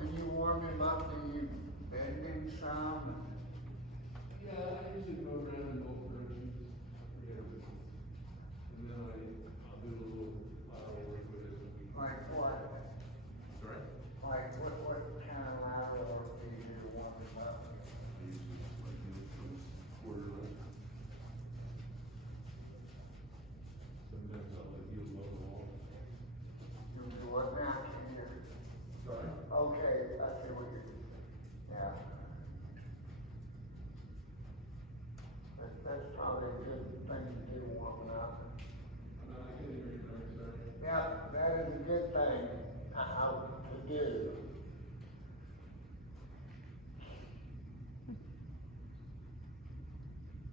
when you warm him up, do you bend him some? Yeah, I usually go around in both directions. I forget everything. And then I'll do a little lateral work with it. Like what? Sorry? Like what kind of lateral work do you do to warm him up? I usually like do some quarter lift. Sometimes I'll let you above the wall. You do what now? Can you? Sorry? Okay, I see what you're doing. Yeah. That's probably a good thing to do warming up. I can't hear you, sorry. Yeah, that is a good thing to do.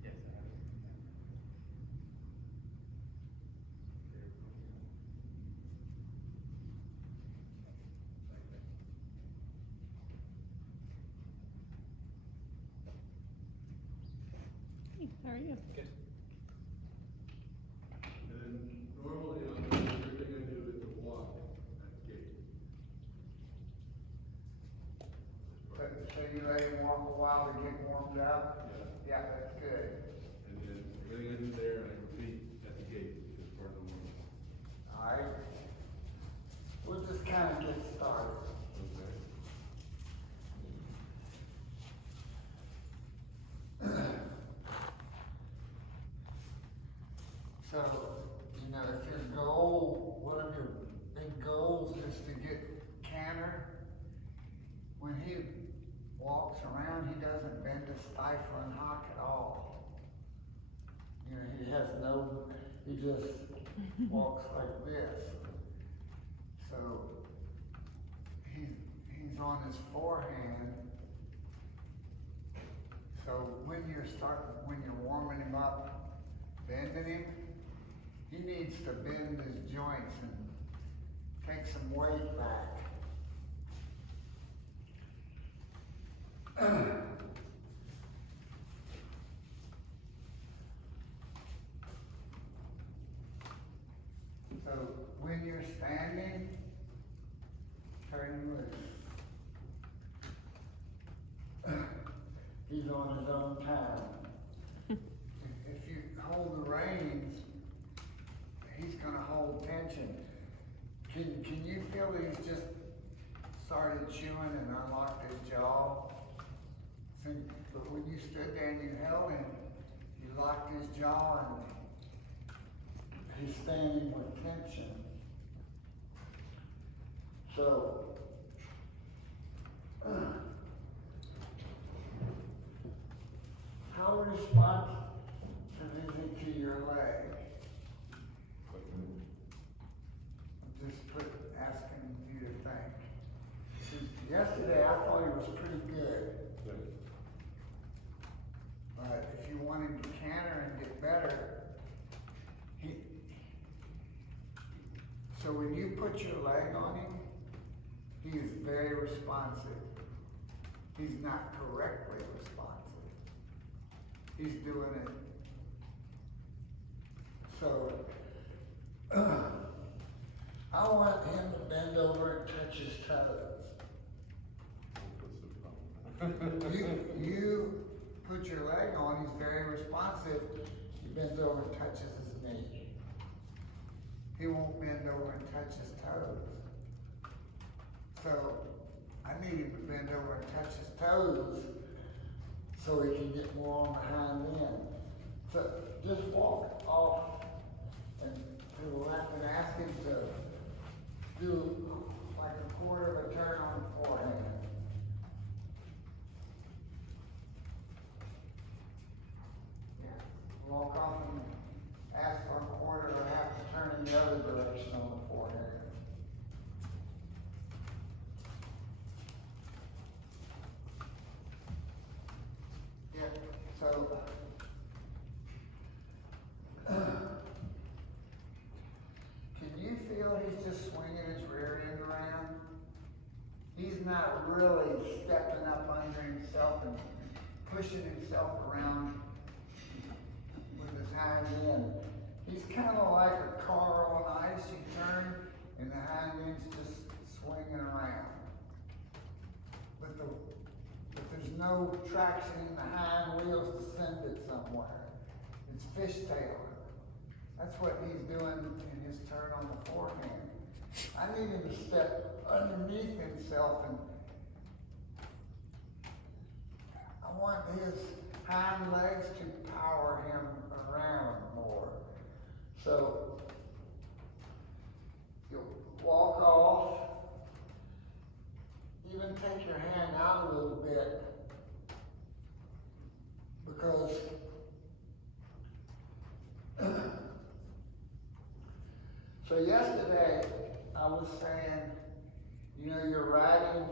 Yes, I have. Hey, how are you? Good. And then normally, everything I do is to walk at the gate. So you let him walk a while to get warmed up? Yeah. Yeah, that's good. And then everything I do there, I repeat at the gate as part of the movement. Alright. We'll just kind of get started. Okay. So, you know, if your goal, one of your big goals is to get Canner, when he walks around, he doesn't bend a stifling hock at all. You know, he has no, he just walks like this. So, he's on his forehand. So when you're warming him up, bending him, he needs to bend his joints and take some weight back. So when you're standing, turn loose. He's on his own time. If you hold the reins, he's gonna hold tension. Can you feel that he's just started chewing and unlocked his jaw? But when you stood there and you held him, you locked his jaw and he's standing with tension. So, how responsive is he to your leg? I'm just asking you to think. 'Cause yesterday I thought he was pretty good. But if you want him to canter and get better, so when you put your leg on him, he is very responsive. He's not correctly responsive. He's doing it. So, I want him to bend over and touch his toes. You put your leg on, he's very responsive. He bends over and touches his knee. He won't bend over and touch his toes. So, I need him to bend over and touch his toes so he can get more on the hind end. So, just walk off and to the left and ask him to do like a quarter of a turn on the forehand. Yeah. Walk off and ask for a quarter or half a turn in the other direction on the forehand. Yeah, so can you feel he's just swinging his rear end around? He's not really stepping up under himself and pushing himself around with his hind end. He's kind of like a car on ice. You turn and the hind end's just swinging around. if there's no traction in the hind wheels to send it somewhere. It's fishtailing. That's what he's doing in his turn on the forehand. I need him to step underneath himself, and I want his hind legs to power him around more. So you'll walk off, even take your hand out a little bit, because so yesterday I was saying, you know, you're riding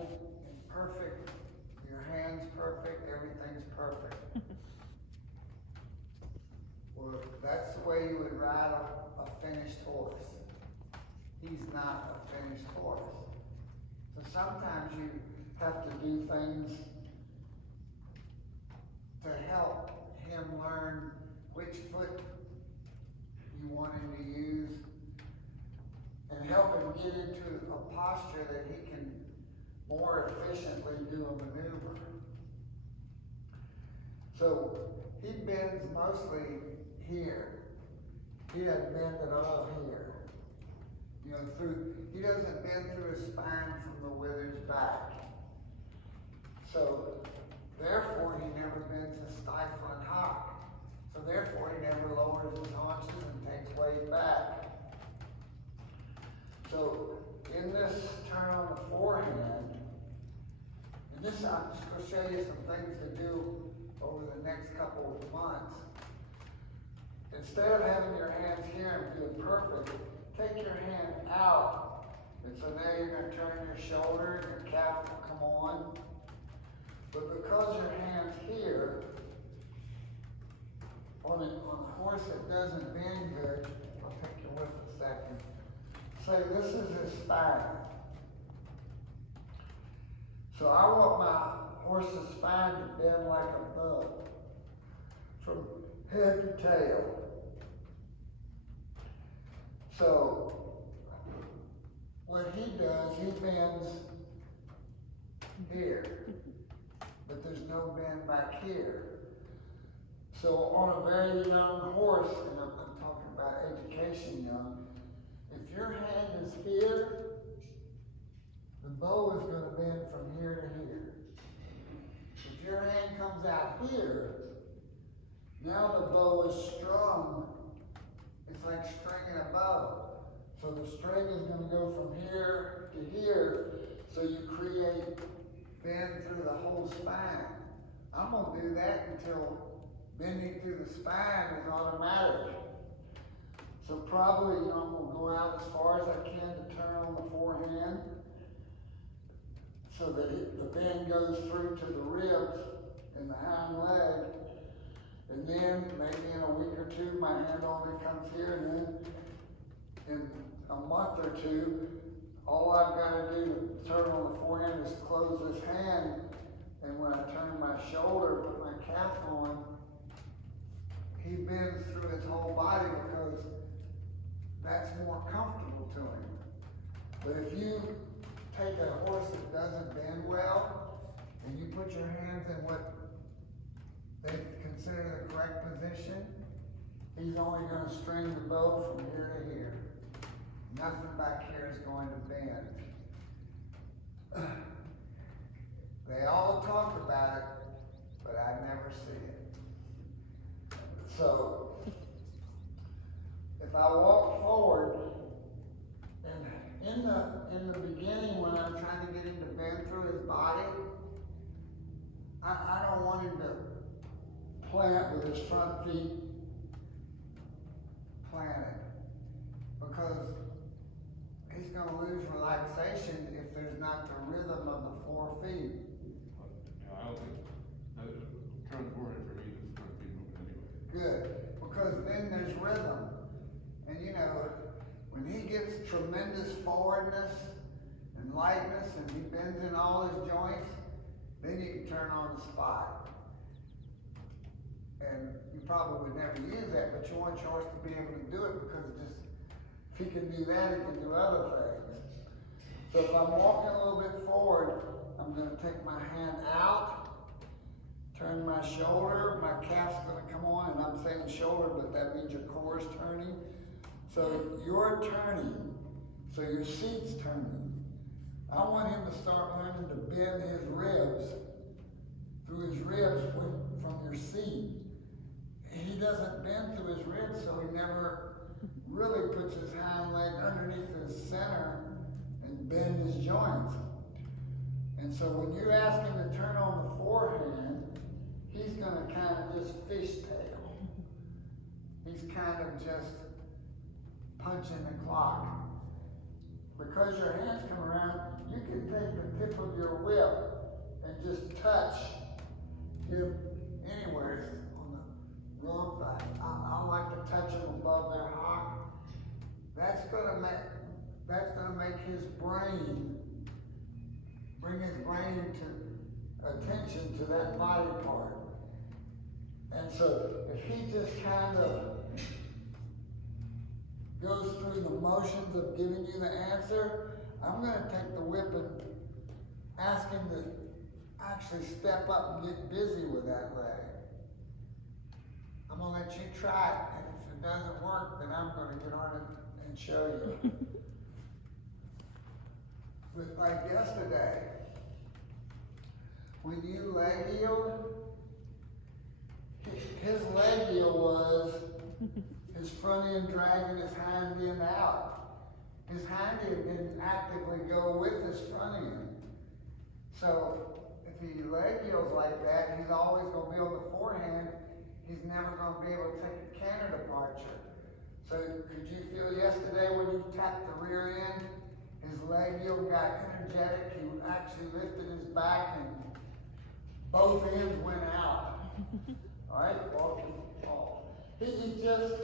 perfect, your hand's perfect, everything's perfect. Well, that's the way you would ride a finished horse. He's not a finished horse. So sometimes you have to do things to help him learn which foot you want him to use, and help him get into a posture that he can more efficiently do a maneuver. So he bends mostly here. He doesn't bend at all here. You know, he doesn't bend through his spine from the withers back. So therefore he never bends his stifling hock. So therefore he never lowers his haunches and takes weight back. So in this turn on the forehand, and this I'm just going to show you some things to do over the next couple of months. Instead of having your hands here and being perfect, take your hand out. And so now you're going to turn your shoulder and your calf will come on. But because your hand's here, on a horse that doesn't bend good, I'll take you with a second. Say this is his spine. So I want my horse's spine to bend like a bug, from head to tail. So what he does, he bends here, but there's no bend back here. So on a very young horse, and I'm talking about education young, if your hand is here, the bow is going to bend from here to here. If your hand comes out here, now the bow is strung. It's like stringing a bow. So the string is going to go from here to here, so you create bend through the whole spine. I'm going to do that until bending through the spine is automatic. So probably, you know, I'm going to go out as far as I can to turn on the forehand, so that the bend goes through to the ribs and the hind leg. And then maybe in a week or two, my hand only comes here, and then in a month or two, all I've got to do to turn on the forehand is close this hand, and when I turn my shoulder, put my calf on, he bends through his whole body because that's more comfortable to him. But if you take a horse that doesn't bend well, and you put your hands in what they consider the correct position, he's only going to string the bow from here to here. Nothing back here is going to bend. They all talk about it, but I never see it. So, if I walk forward, and in the beginning when I'm trying to get him to bend through his body, I don't want him to plant with his front feet planted, because he's going to lose relaxation if there's not the rhythm of the 4 feet. I don't think turn forward for me is front feet moving anyway. Good, because then there's rhythm. And you know, when he gets tremendous forwardness and lightness and he bends in all his joints, then you can turn on the spot. And you probably would never use that, but you want your horse to be able to do it, because if he can do that, he can do other things. So if I'm walking a little bit forward, I'm I'm gonna take my hand out, turn my shoulder, my calf's gonna come on, and I'm saying shoulder, but that means your core is turning. So you're turning, so your seat's turning. I want him to start learning to bend his ribs, through his ribs from your seat. He doesn't bend through his ribs, so he never really puts his hind leg underneath his center and bend his joints. And so when you ask him to turn on the forehand, he's gonna kind of just fishtail. He's kind of just punching the clock. Because your hands come around, you can take the tip of your whip and just touch him anywhere on the wrong side. I like to touch him above their hock. That's gonna make his brain, bring his brain to attention to that body part. And so if he just kind of goes through the motions of giving you the answer, I'm gonna take the whip and ask him to actually step up and get busy with that leg. I'm gonna let you try it, and if it doesn't work, then I'm gonna get on it and show you. But like yesterday, when you leg heeled, his leg heel was his front end dragging his hind end out. His hind end didn't actively go with his front end. So if he leg heels like that, he's always going to be on the forehand. He's never going to be able to take a canter departure. So could you feel yesterday when you tapped the rear end, his leg heel got energetic, he actually lifted his back and both ends went out. All right, walking off. He just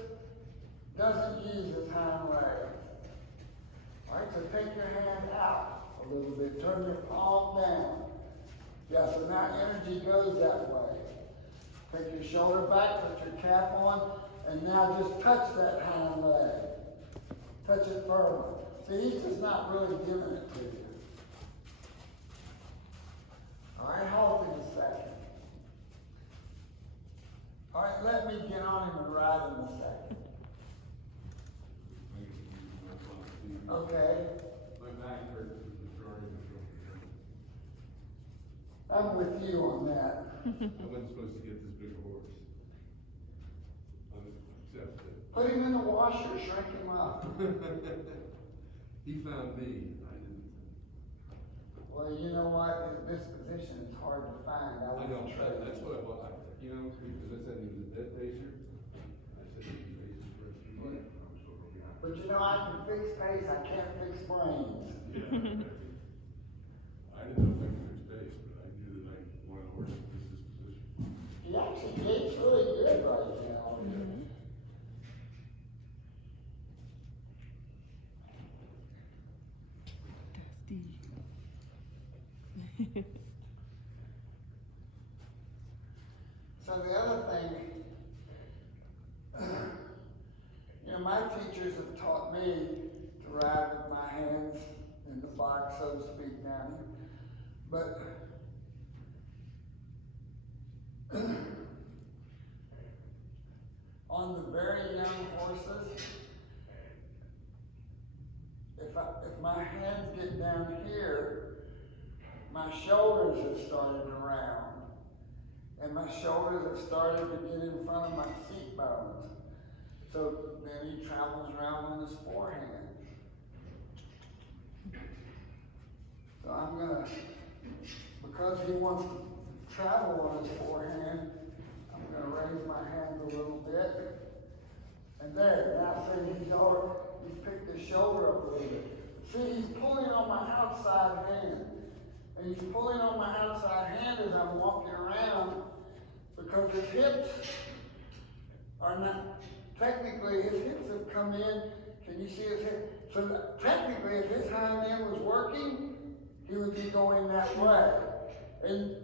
doesn't use his hind leg. All right, so take your hand out a little bit, turn your palm down. Yeah, so now energy goes that way. Take your shoulder back, put your cap on, and now just touch that hind leg. Touch it firmly. See, he's just not really giving it to you. All right, hold it a second. All right, let me get on him and ride him a second. Okay. My back hurts with the drawing the shoulder. I'm with you on that. I wasn't supposed to get this big horse. Unaccepted. Put him in the washer, shrink him up. He found me. I didn't. Well, you know what? This position is hard to find. I know. That's what I want. You know, because I said he was a dead pacer. I said he paces for a few months. But you know, I can fix pace, I can't fix brains. Yeah. I didn't know if I could fix pace, but I knew that I wanted a horse to fix this position. He actually gets really good right now. Mm-hmm. So the other thing, you know, my teachers have taught me to ride with my hands in the box, so to speak, down here. But on the very young horses, if my hands get down here, my shoulders have started to round. And my shoulders have started to get in front of my seat bones. So then he travels around on his forehand. So I'm gonna, because he wants to travel on his forehand, I'm gonna raise my hand a little bit. And there, now see he's picked his shoulder up a little bit. See, he's pulling on my outside hand. And he's pulling on my outside hand as I'm walking around because his hips are not, technically his hips have come in. Can you see his hips? So technically if his hind end was working, he would be going that way. And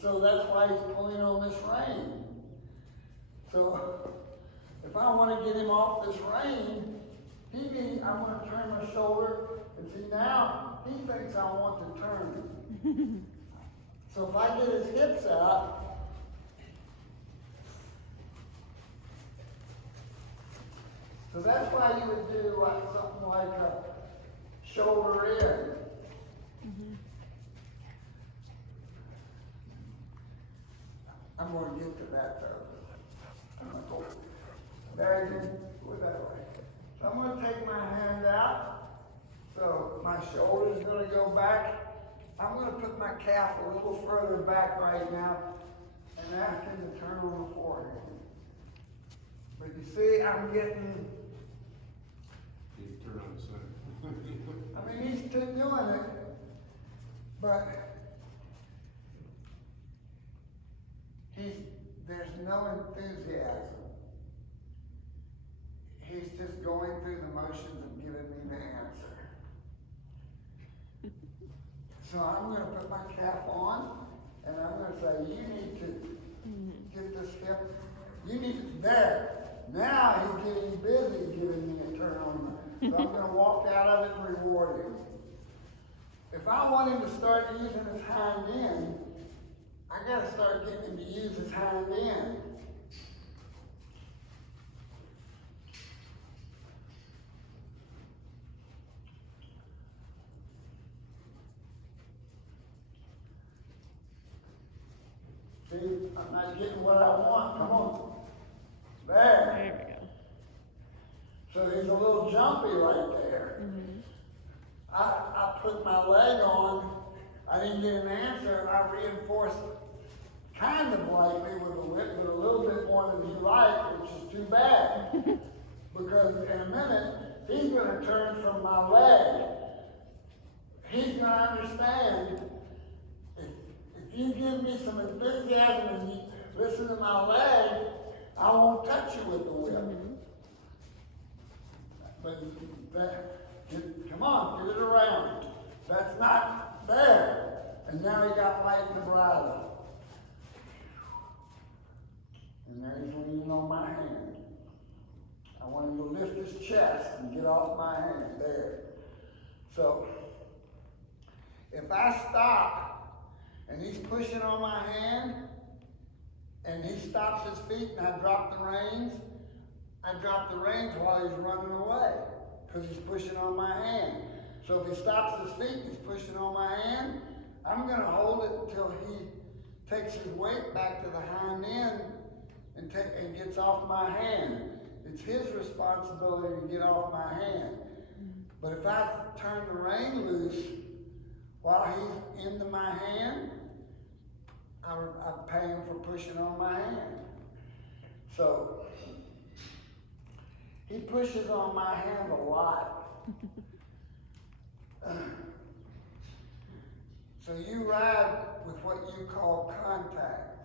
so that's why he's pulling on this rein. So if I want to get him off this rein, I'm going to turn my shoulder, and see now he thinks I want to turn him. So if I get his hips out, so that's why you would do like something like a shoulder in. I'm going to get to that though. I'm going to go very good with that way. So I'm going to take my hand out. So my shoulder's going to go back. I'm going to put my calf a little further back right now and ask him to turn on the forehead. But you see, I'm getting, You turn on the center. I mean, he's still doing it, but there's no enthusiasm. He's just going through the motions of giving me the answer. So I'm going to put my calf on, and I'm going to say, you need to get this hip, you need to, there. Now he's getting busy giving me a turn on. So I'm going to walk out of it and reward him. If I want him to start using his hind end, I got to start getting him to use his hind end. See, I'm not getting what I want. Come on. There. There we go. So he's a little jumpy right there. I put my leg on. I didn't get an answer. I reinforced kind of lightly with a whip, but a little bit more than he liked, which is too bad. Because in a minute, he's going to turn from my leg. He's going to understand. If you give me some enthusiasm and you listen to my leg, I won't touch you with the whip. But come on, get it around. That's not there. And now he got light in the bridle. And there he's leaning on my hand. I want him to lift his chest and get off my hand. There. So, if I stop and he's pushing on my hand, and he stops his feet and I drop the reins while he's running away, because he's pushing on my hand. So if he stops his feet and he's pushing on my hand, I'm going to hold it until he takes his weight back to the hind end and gets off my hand. It's his responsibility to get off my hand. But if I turn the rein loose while he's into my hand, I pay him for pushing on my hand. So he pushes on my hand a lot. So you ride with what you call contact.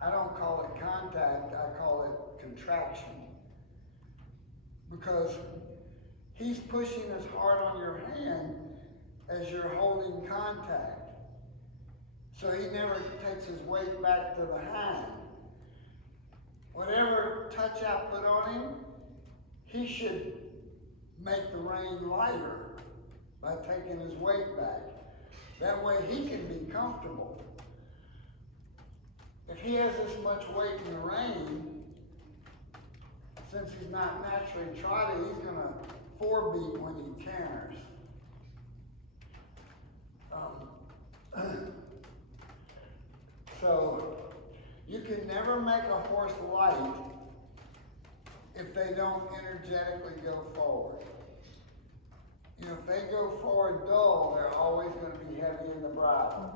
I don't call it contact, I call it contraction. Because he's pushing as hard on your hand as you're holding contact. So he never takes his weight back to the hind. Whatever touch I put on him, he should make the rein lighter by taking his weight back. That way he can be comfortable. If he has this much weight in the rein, since he's not naturally trotted, he's going to forebeat when he canters. So, you can never make a horse light if they don't energetically go forward. You know, if they go forward dull, they're always going to be heavy in the bridle.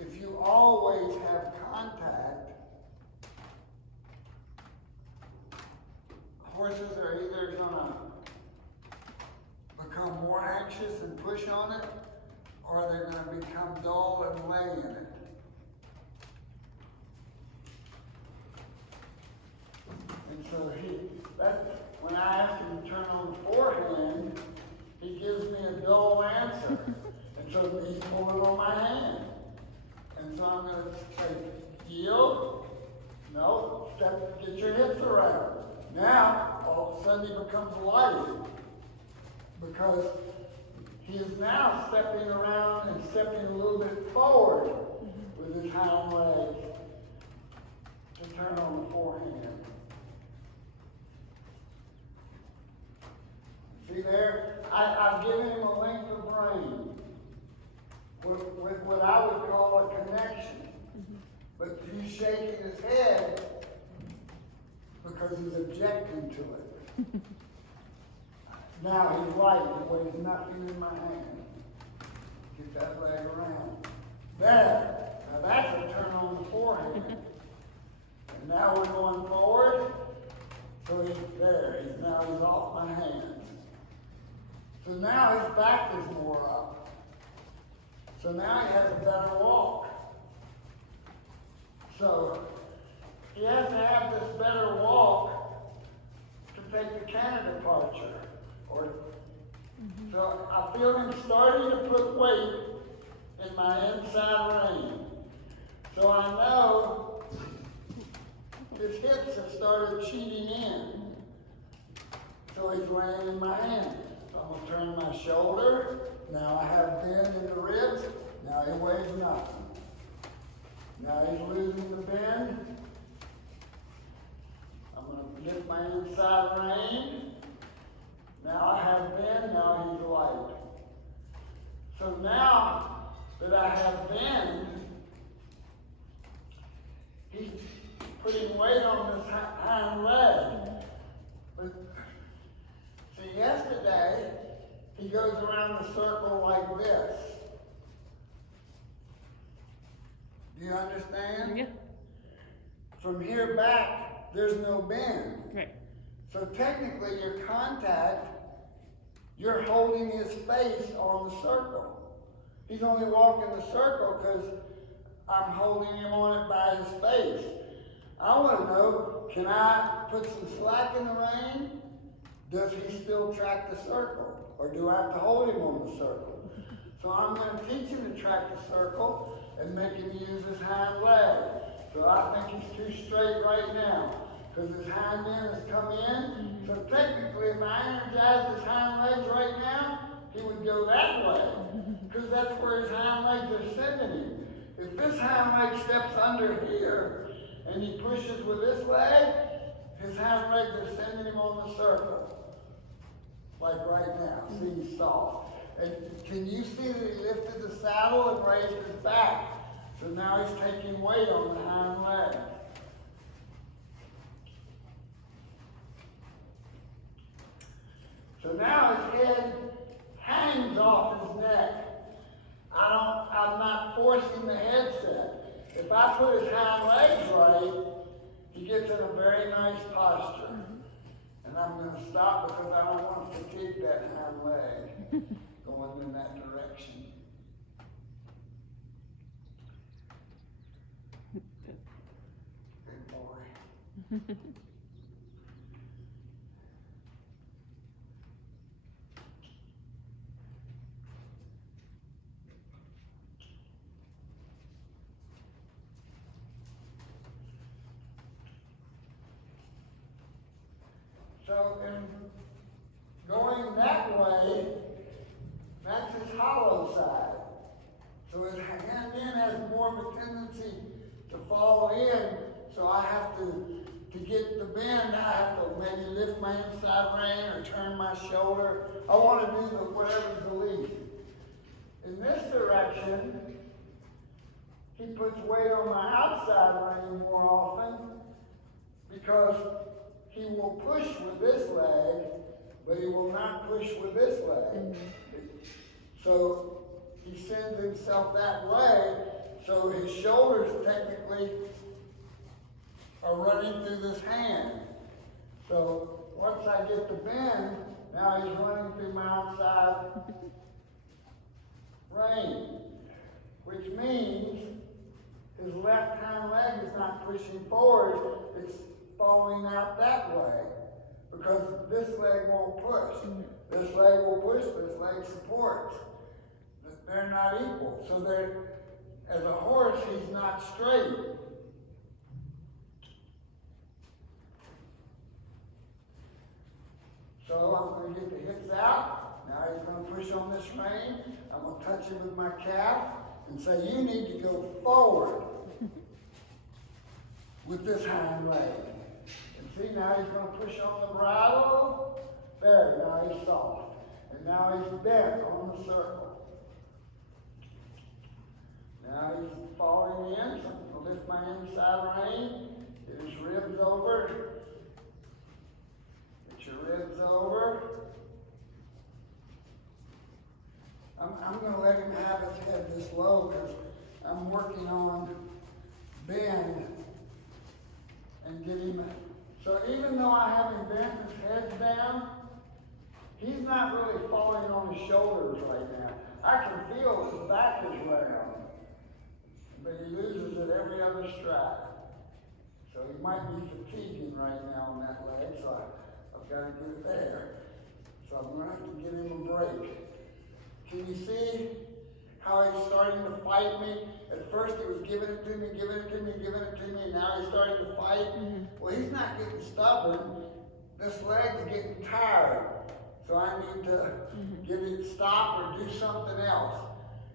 If you always have contact, horses are either going to become more anxious and push on it, or they're going to become dull and lay in it. And so when I ask him to turn on the forehand, he gives me a dull answer. And so he's pulling on my hand. And so I'm going to say, yield. No, get your hips around. Now, all of a sudden he becomes light. Because he is now stepping around and stepping a little bit forward with his hind legs to turn on the forehand. See there? I've given him a length of rein with what I would call a connection. But he's shaking his head because he's objecting to it. Now he's right, he weighs nothing in my hand. Get that leg around. There. Now that's a turn on the forehand. And now we're going forward. So he's there. He's off my hands. So now his back is more up. So now he has a better walk. So he has to have this better walk to take the canter departure. So I feel him starting to put weight in my inside rein. So I know his hips have started cheating in. So he's laying in my hand. So I'm going to turn my shoulder. Now I have bend in the ribs. Now he weighs nothing. Now he's losing the bend. I'm going to lift my inside rein. Now I have bend, now he's light. So now that I have bend, he's putting weight on this hind leg. But see, yesterday, he goes around the circle like this. Do you understand? Yeah. From here back, there's no bend. Right. So technically, your contact, you're holding his face on the circle. He's only walking the circle because I'm holding him on it by his face. I want to know, can I put some slack in the rein? Does he still track the circle? Or do I have to hold him on the circle? So I'm going to teach him to track the circle and make him use his hind leg. So I think he's too straight right now because his hind end has come in. So technically, if I energize his hind legs right now, he would go that way because that's where his hind legs are sending him. If this hind leg steps under here and he pushes with this leg, his hind legs are sending him on the circle. Like right now. See, he's soft. And can you see that he lifted the saddle and raised his back? So now he's taking weight on the hind leg. So now his head hangs off his neck. I'm not forcing the headset. If I put his hind legs right, he gets in a very nice posture. And I'm going to stop because I don't want to fatigue that hind leg going in that direction. Good boy. So in going that way, that's his hollow side. So his hand in has more of a tendency to fall in, so I have to get the bend, I have to maybe lift my inside rein or turn my shoulder. I want to do whatever's the least. In this direction, he puts weight on my outside rein more often because he will push with this leg, but he will not push with this leg. So he sends himself that way, so his shoulders technically are running through this hand. So once I get the bend, now he's running through my outside rein, which means his left hind leg is not pushing forward, it's falling out that way because this leg won't push. This leg will push, this leg supports. They're not equal. So as a horse, he's not straight. So I'm going to get the hips out. Now he's going to push on this rein, I'm gonna touch him with my calf and say, you need to go forward with this hind leg. And see, now he's gonna push on the bridle. There, now he's soft. And now he's bent on the circle. Now he's falling in, so I'm gonna lift my inside rein, get his ribs over. Get your ribs over. I'm going to let him have his head this low because I'm working on bend and get him. So even though I have him bent his head down, he's not really falling on his shoulders right now. I can feel his back is round, but he loses it every other stride. So he might be fatiguing right now on that leg, so I've got to get it there. So I'm going to have to give him a break. Can you see how he's starting to fight me? At first he was giving it to me, giving it to me, giving it to me, and now he's starting to fight. Well, he's not getting stubborn. This leg's getting tired. So I need to get it stop or do something else.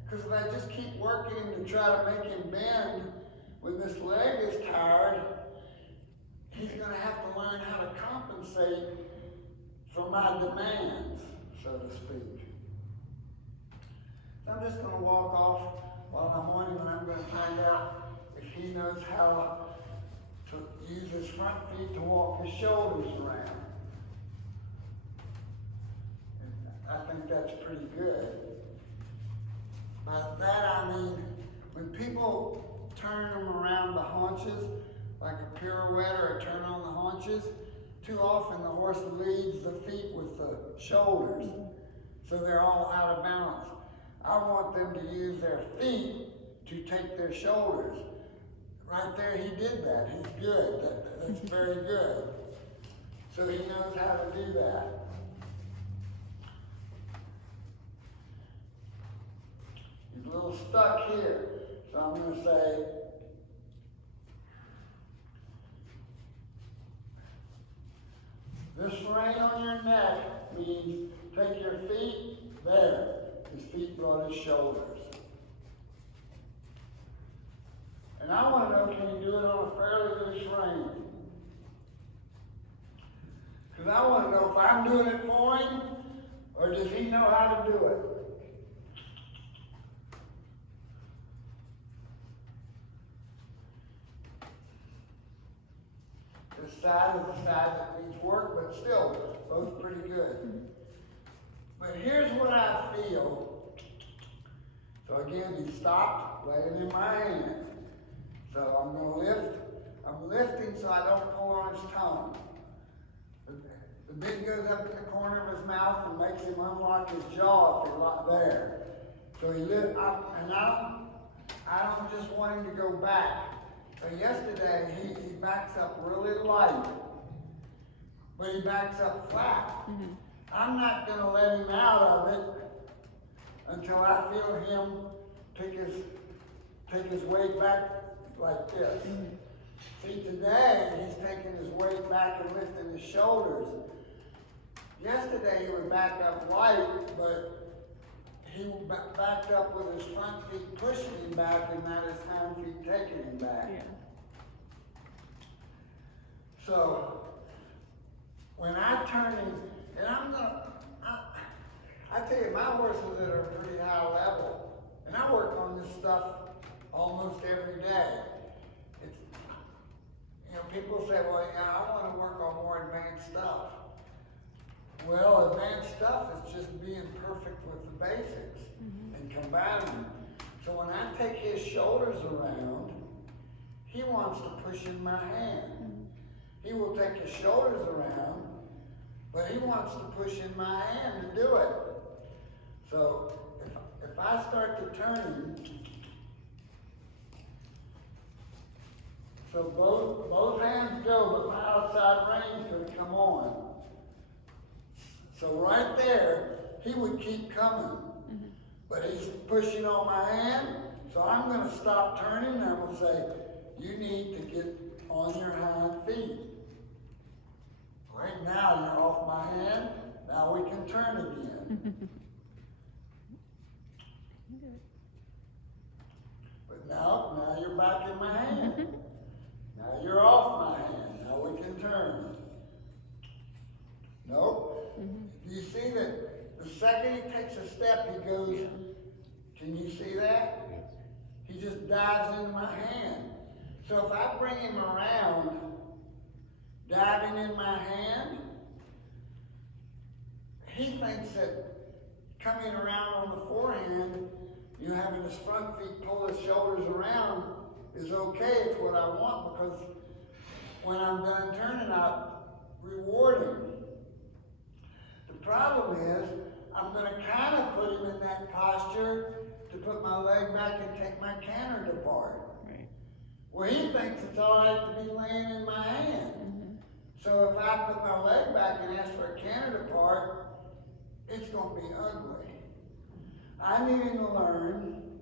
Because if I just keep working him to try to make him bend, when this leg is tired, he's going to have to learn how to compensate for my demands, so to speak. I'm just going to walk off while I'm on him, and I'm going to find out if he knows how to use his front feet to walk his shoulders around. And I think that's pretty good. By that I mean, when people turn them around the haunches, like a pirouette or a turn on the haunches, too often the horse leads the feet with the shoulders, so they're all out of balance. I want them to use their feet to take their shoulders. Right there, he did that. He's good. That's very good. So he knows how to do that. He's a little stuck here. So I'm going to say, this rein on your neck means take your feet there. His feet brought his shoulders. And I want to know, can you do it on a fairly loose rein? Because I want to know if I'm doing it for him, or does he know how to do it? This side is the side that needs work, but still, both pretty good. But here's what I feel. So again, he stopped, laying in my hand. So I'm going to lift. I'm lifting so I don't pull on his tongue. The bit goes up in the corner of his mouth and makes him unlock his jaw if he's not there. So he lifts up, and I don't just want him to go back. So yesterday, he backs up really light, but he backs up flat. I'm not going to let him out of it until I feel him take his weight back like this. See, today he's taking his weight back and lifting his shoulders. Yesterday he would back up light, but he backed up with his front feet pushing him back and not his hind feet taking him back. Yeah. So when I turn him, and I tell you, my horses that are pretty high level, and I work on this stuff almost every day. It's, people say, well, yeah, I want to work on more advanced stuff. Well, advanced stuff is just being perfect with the basics and combining them. So when I take his shoulders around, he wants to push in my hand. He will take his shoulders around, but he wants to push in my hand to do it. So if I start to turn him, so both hands go, but my outside rein is going to come on. So right there, he would keep coming, but he's pushing on my hand, so I'm going to stop turning and I'm going to say, you need to get on your hind feet. Right now, you're off my hand, now we can turn again. step, he goes, can you see that? He just dives into my hand. So if I bring him around, diving in my hand, he thinks that coming around on the forehand, you having his front feet pull his shoulders around is okay. It's what I want, because when I'm done turning, I reward him. The problem is, I'm going to kind of put him in that posture to put my leg back and take my canter depart. Right. Well, he thinks it's all right to be laying in my hand. So if I put my leg back and ask for a canter depart, it's going to be ugly. I need him to learn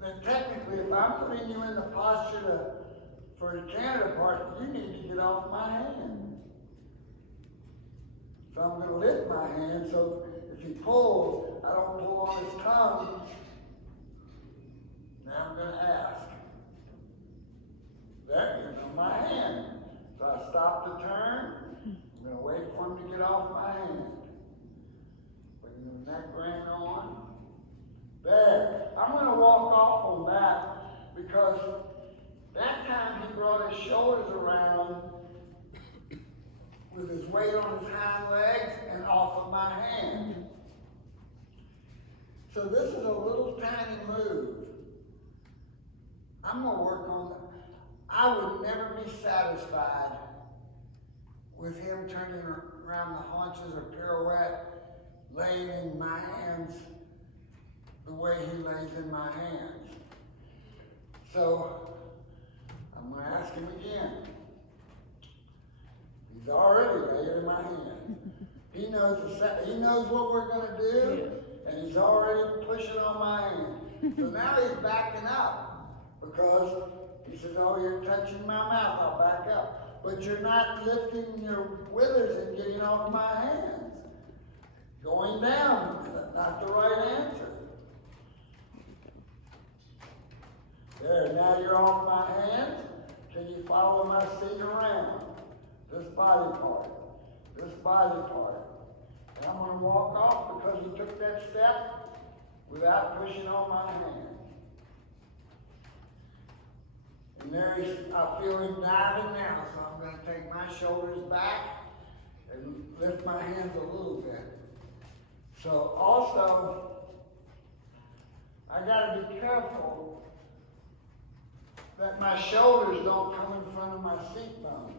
that technically, if I'm putting you in the posture for the canter depart, you need to get off my hand. So I'm going to lift my hand, so if he pulls, I don't pull on his tongue. Now I'm going to ask. There, you're on my hand. So I stop the turn. I'm going to wait for him to get off my hand. Putting the neck ring on. There. I'm going to walk off on that, because that time he brought his shoulders around with his weight on his hind legs and off of my hand. So this is a little tiny move. I'm going to work on that. I would never be satisfied with him turning around the haunches or pirouette, laying in my hands the way he lays in my hands. So I'm going to ask him again. He's already laid in my hand. He knows what we're going to do, and he's already pushing on my hand. So now he's backing up, because he says, oh, you're touching my mouth, I'll back up. But you're not lifting your withers and getting off my hands. Going down, not the right answer. There, now you're off my hands. Can you follow my seat around? This body part, this body part. And I'm going to walk off because he took that step without pushing on my hand. And there I feel him diving now, so I'm going to take my shoulders back and lift my hands a little bit. So also, I got to be careful that my shoulders don't come in front of my seat bones.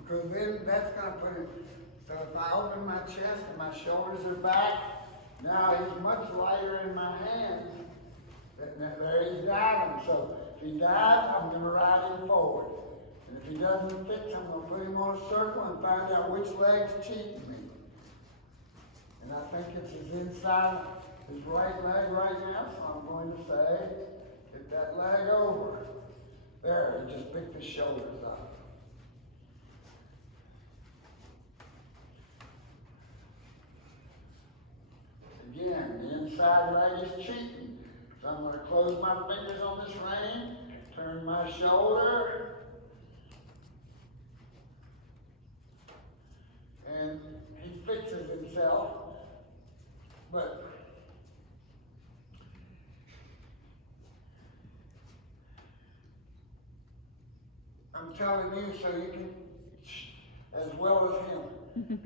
Because then that's going to put it, so if I open my chest and my shoulders are back, now he's much lighter in my hands. There he's diving. So if he dives, I'm going to ride him forward. And if he doesn't fix, I'm going to put him on a circle and find out which leg's cheating me. And I think it's his inside, his right leg right now, so I'm going to say, get that leg over. There, he just picked his shoulders up. Again, the inside leg is cheating. So I'm going to close my fingers on this rein, turn my shoulder, and he fixes himself. But I'm telling you so you can, as well as him.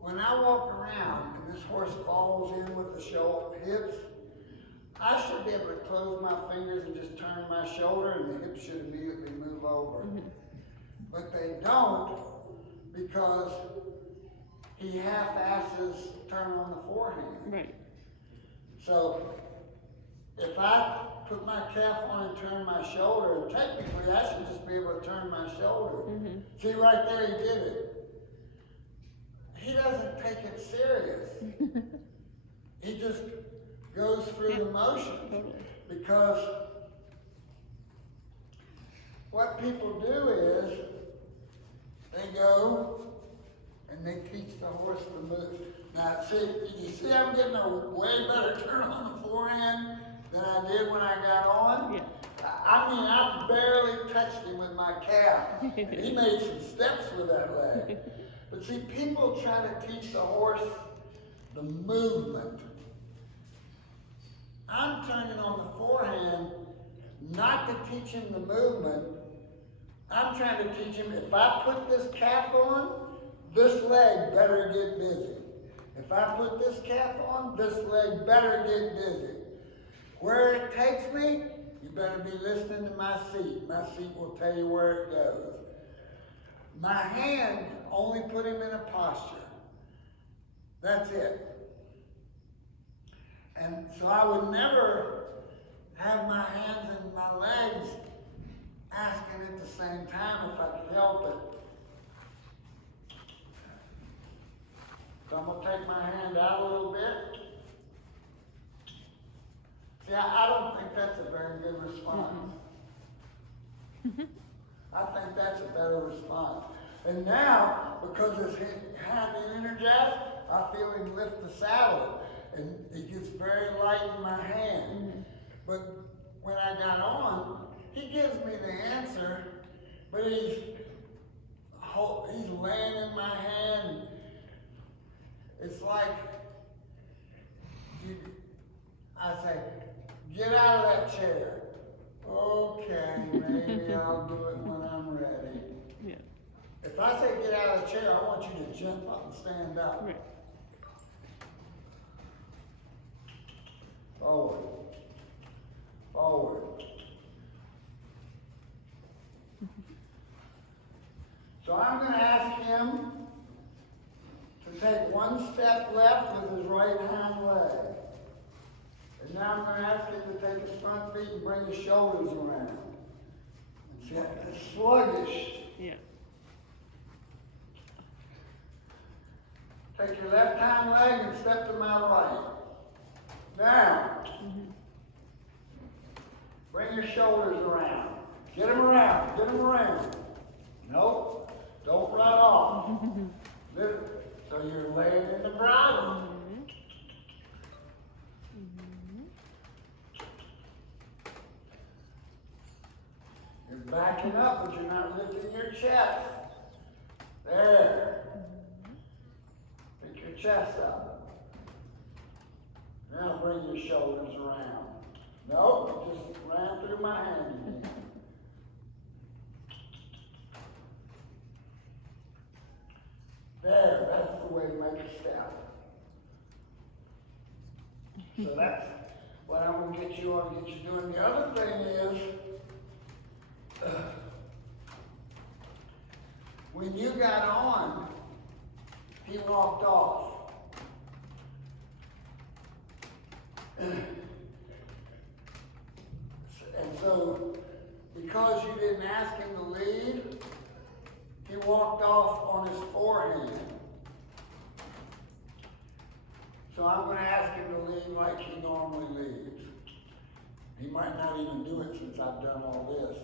When I walk around and this horse falls in with the hips, I should be able to close my fingers and just turn my shoulder and the hips should immediately move over. But they don't, because he half-asses turn on the forehand. Right. So if I put my calf on and turn my shoulder, and technically I should just be able to turn my shoulder. See, right there he did it. He doesn't take it serious. He just goes through the motions. Because what people do is they go and they teach the horse to move. Now, see, you see I'm getting a way better turn on the forehand than I did when I got on? Yeah. I mean, I barely touched him with my calf. And he made some steps with that leg. But see, people try to teach the horse the movement. I'm turning on the forehand not to teach him the movement. I'm trying to teach him, if I put this calf on, this leg better get busy. If I put this calf on, this leg better get busy. Where it takes me, you better be listening to my seat. My seat will tell you where it goes. My hand only put him in a posture. That's it. And so I would never have my hands and my legs asking at the same time if I could help it. So I'm going to take my hand out a little bit. See, I don't think that's a very good response. I think that's a better response. And now, because his hand is energized, I feel him lift the saddle. And it gets very light in my hand. But when I got on, he gives me the answer, but he's laying in my hand. It's like, I say, get out of that chair. Okay, maybe I'll do it when I'm ready. Yeah. If I say get out of the chair, I want you to jump up and stand up. Right. Forward. Forward. So I'm going to ask him to take one step left with his right hind leg. And now I'm going to ask him to take his front feet and bring his shoulders around. See, it's sluggish. Yeah. Take your left hind leg and step to my right. Now, bring your shoulders around. Get them around. Get them around. Nope. Don't run off. So you're laying in the bridle. You're backing up, but you're not lifting your chest. There. Pick your chest up. Now bring your shoulders around. Nope, just ran through my hand again. There, that's the way to make a step. So that's what I'm going to get you on, get you doing. The other thing is, when you got on, he walked off. And so, because you didn't ask him to leave, he walked off on his forehand. So I'm going to ask him to leave like he normally leaves. He might not even do it since I've done all this.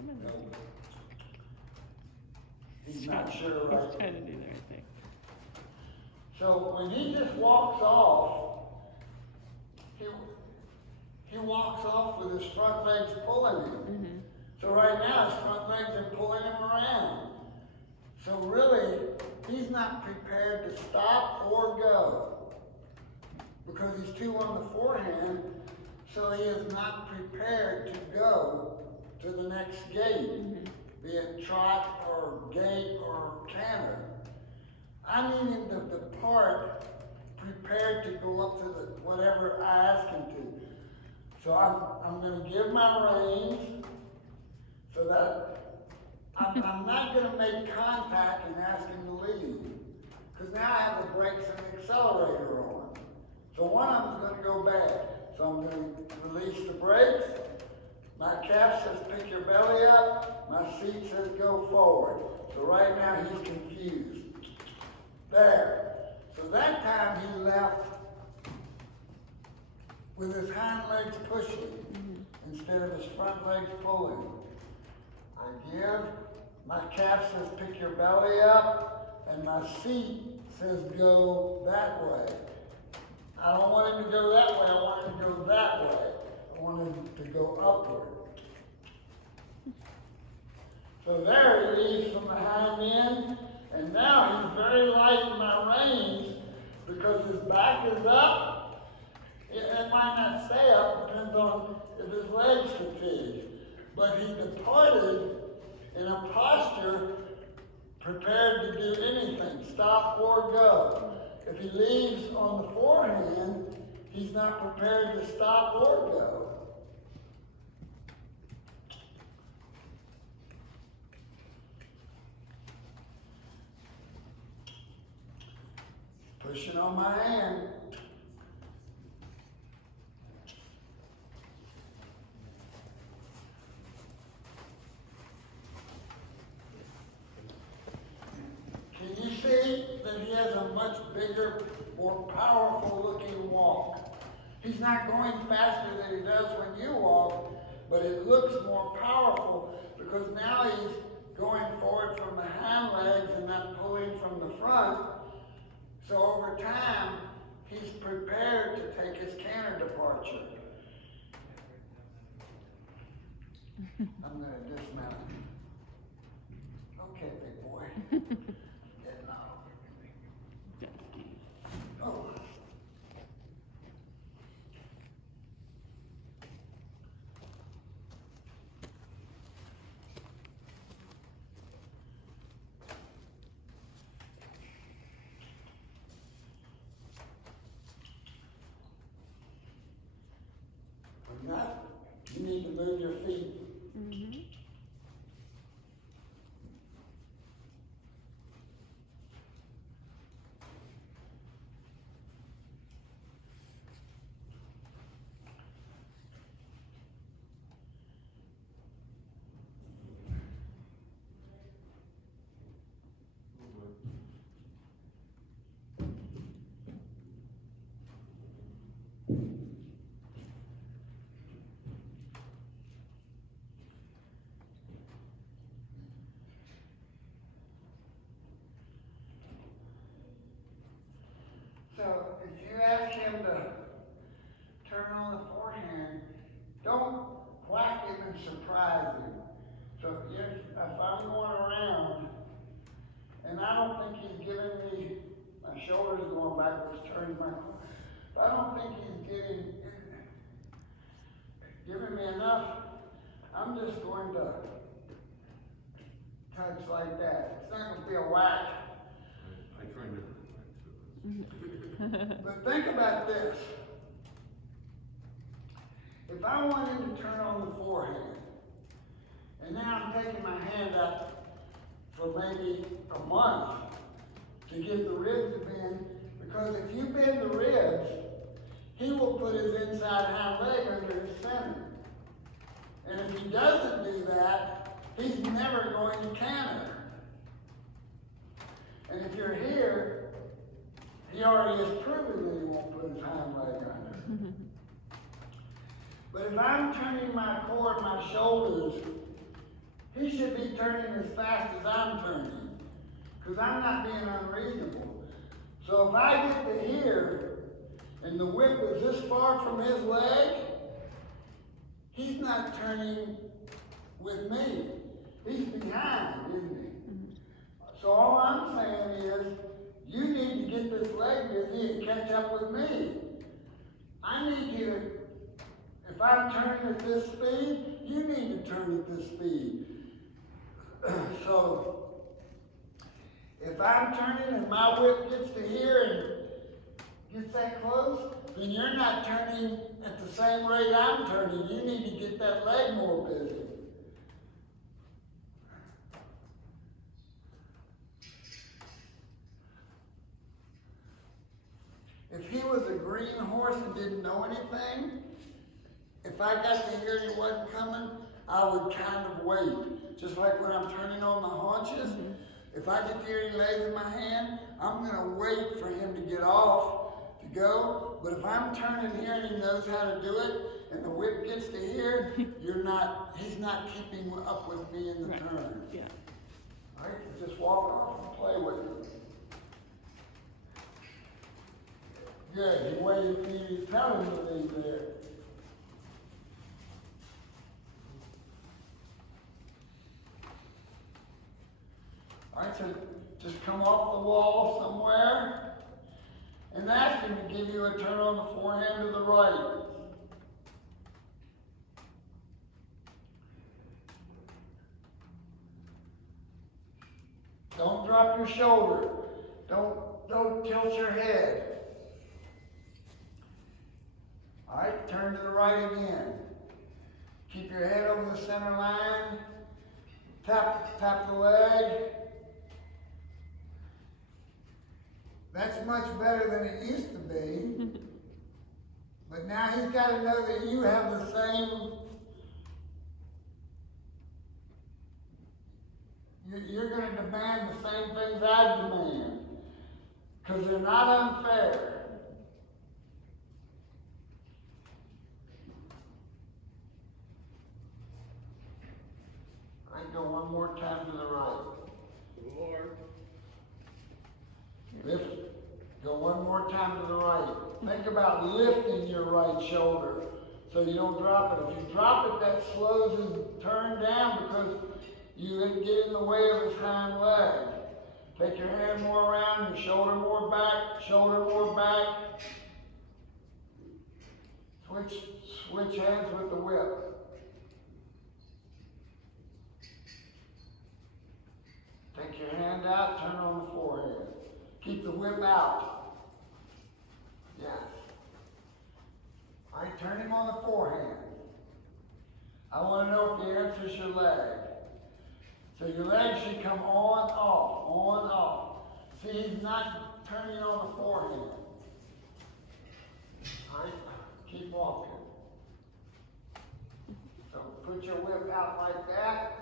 No. He's not sure right He's trying to do the right thing. So when he just walks off, he walks off with his front legs pulling him. So right now his front legs are pulling him around. So really, he's not prepared to stop or go because he's too on the forehand, so he is not prepared to go to the next gate, be it trot or gait or canter. I need him to depart prepared to go up to the whatever I ask him to. So I'm going to give my reins so that I'm not going to make contact and ask him to leave. Because now I have the brakes and the accelerator on. So one of them's going to go bad. So I'm going to release the brakes. My calf says pick your belly up. My seat says go forward. So right now he's confused. There. So that time he left with his hind legs pushing instead of his front legs pulling. I give, my calf says pick your belly up, and my seat says go that way. I don't want him to go that way, I want him to go that way. I want him to go upward. So there he leaves from the hind end, and now he's very light in my reins, because his back is up. It might not stay up, depends on if his legs fatigue. But he departed in a posture prepared to do anything, stop or go. If he leaves on the forehand, he's not prepared to stop or go. Pushing on my hand. Can you see that he has a much bigger, more powerful looking walk? He's not going faster than he does when you walk, but it looks more powerful because now he's going forward from the hind legs and not pulling from the front. So over time, he's prepared to take his canter departure. I'm going to dismount. Okay, big boy. Getting off. Oh. Not, you need to move your feet. Mm-hmm. So if you ask him to turn on the forehand, don't whack him and surprise him. So if I'm going around, and I don't think he's giving me, my shoulder's going backwards, turning my, but I don't think he's giving me enough. I'm just going to touch like that. It's not going to be a whack. I try never to whack. But think about this. If I want him to turn on the forehand, and now I'm taking my hand up for maybe a month to get the ribs to bend, because if you bend the ribs, he will put his inside hind leg under his center. And if he doesn't do that, he's never going to canter. And if you're here, he already has proven that he won't put his hind leg under. But if I'm turning my core and my shoulders, he should be turning as fast as I'm turning, because I'm not being unreasonable. So if I get to here, and the whip is this far from his leg, he's not turning with me. He's behind, isn't he? So all I'm saying is, you need to get this leg busy and catch up with me. I need you to, if I'm turning at this speed, you need to turn at this speed. So, if I'm turning and my whip gets to here and gets that close, then you're not turning at the same rate I'm turning. You need to get that leg more busy. If he was a green horse and didn't know anything, if I got to hear he wasn't coming, I would kind of wait. Just like when I'm turning on the haunches, if I get to hear he lays in my hand, I'm going to wait for him to get off to go. But if I'm turning here and he knows how to do it, and the whip gets to here, he's not keeping up with me in the turn. Yeah. All right, so just walk off and play with him. Good, he waited for you to tell him to leave there. All right, so just come off the wall somewhere and ask him to give you a turn on the forehand to the right. Don't drop your shoulder. Don't tilt your head. All right, turn to the right again. Keep your head over the center line. Tap the leg. That's much better than it used to be. But now he's got to know that you have the same. You're going to demand the same things I demand. Because they're not unfair. Go one more time to the right. Lord. Lift. Go one more time to the right. Think about lifting your right shoulder so you don't drop it. If you drop it, that slows his turn down because you get in the way of his hind leg. Take your hand more around, your shoulder more back, shoulder more back. Switch hands with the whip. Take your hand out, turn on the forehead. Keep the whip out. Yes. All right, turn him on the forehand. I want to know if he answers your leg. So your leg should come on, off. See, he's not turning on the forehand. All right, keep walking. So put your whip out like that.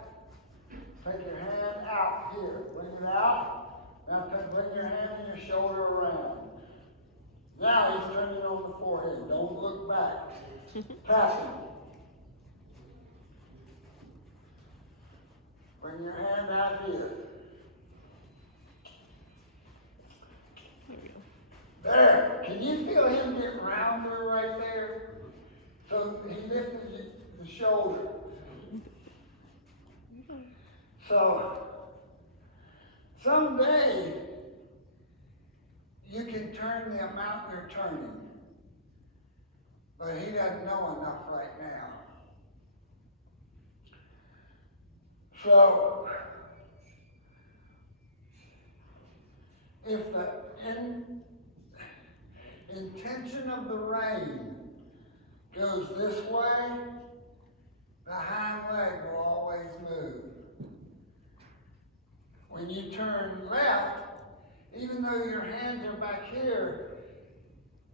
Take your hand out here. Bring it out. Now bring your hand and your shoulder around. Now he's turning on the forehead. Don't look back. Tap him. Bring your hand out here. There. Can you feel him get rounder right there? So he lifted the shoulder. So, someday, you can turn the amount you're turning. But he doesn't know enough right now. So, if the intention of the rein goes this way, the hind leg will always move. When you turn left, even though your hands are back here,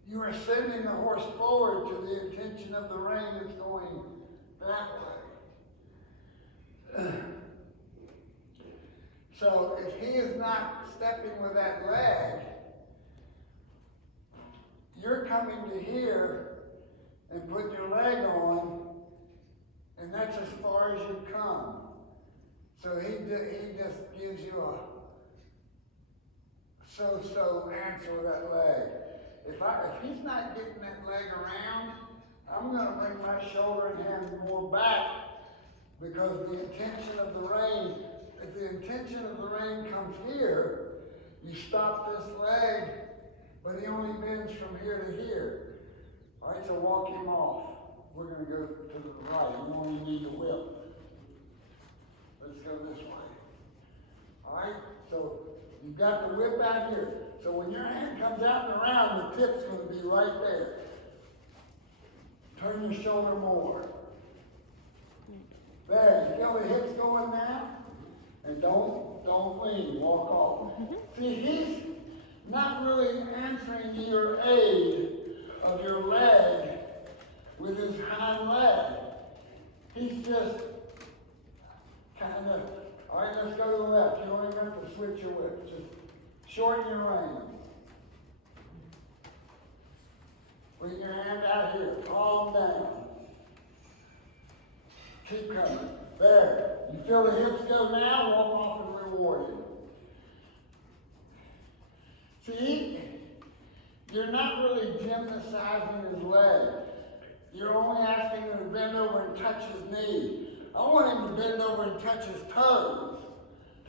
you are sending the horse forward to the intention of the rein that's going that way. So if he is not stepping with that leg, you're coming to here and put your leg on, and that's as far as you come. So he just gives you a so-so answer with that leg. If he's not getting that leg around, I'm going to bring my shoulder and hand more back because the intention of the rein, if the intention of the rein comes here, you stop this leg, but he only bends from here to here. All right, so walk him off. We're going to go to the right. You only need the whip. Let's go this way. All right, so you've got the whip out here. So when your hand comes out and around, the tip's going to be right there. Turn your shoulder more. There, you feel the hips going now? And don't lean, walk off. See, he's not really answering your aid of your leg with his hind leg. He's just kind of, all right, let's go to the left. You don't even have to switch your whip. Just shorten your rein. Bring your hand out here. Calm down. Keep coming. There. You feel the hips go now? Walk off and reward him. See, you're not really gymnasizing his leg. You're only asking him to bend over and touch his knee. I want him to bend over and touch his toes.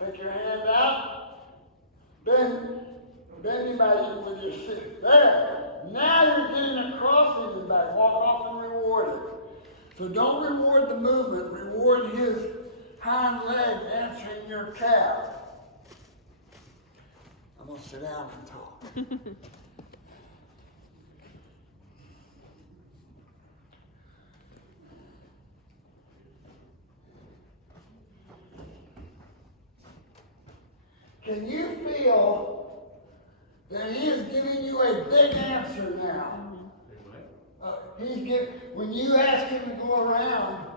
Take your hand out. Bend him by you with your sit. There. So don't reward the movement, reward his hind leg answering your calf. I'm going to sit down and talk. Can you feel that he is giving you a big answer now? When you ask him to go around,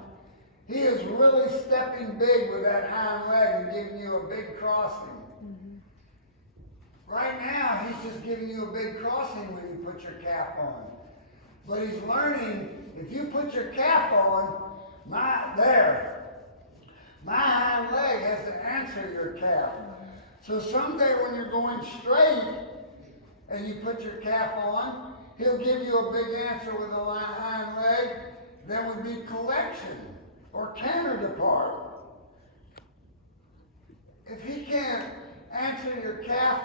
he is really stepping big with that hind leg and giving you a big crossing. Right now, he's just giving you a big crossing when you put your calf on. But he's learning, if you put your calf on, my hind leg has to answer your calf. So someday when you're going straight and you put your calf on, he'll give you a big answer with a hind leg. That would be collection or canter depart. If he can't answer your calf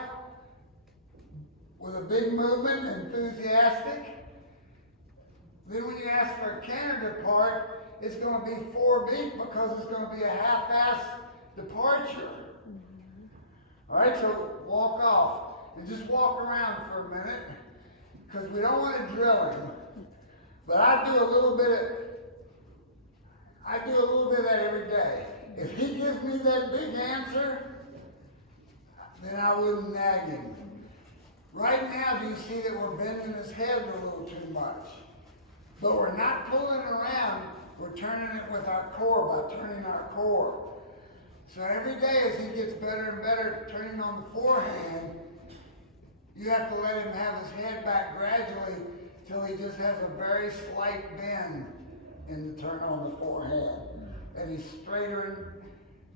with a big movement, enthusiastic, then when you ask for a canter depart, it's going to be 4 beat because it's going to be a half-ass departure. All right, so walk off and just walk around for a minute because we don't want to drill him. But I do a little bit of that every day. If he gives me that big answer, then I wouldn't nag him. Right now, do you see that we're bending his head a little too much? But we're not pulling around, we're turning it with our core, by turning our core. So every day as he gets better and better at turning on the forehand, you have to let him have his head back gradually till he just has a very slight bend in the turn on the forehand. And he's straighter,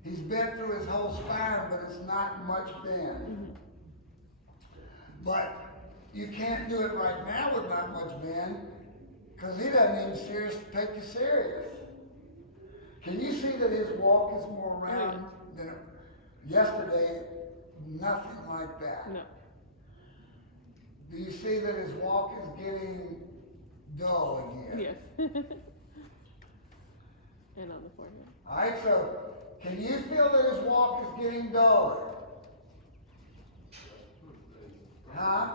he's bent through his whole spine, but it's not much bend. But you can't do it right now with not much bend, because he doesn't even take you serious. Can you see that his walk is more round than yesterday? Nothing like that. No. Do you see that his walk is getting dull again? Yes. And on the forehead. All right, so can you feel that his walk is getting duller? Huh?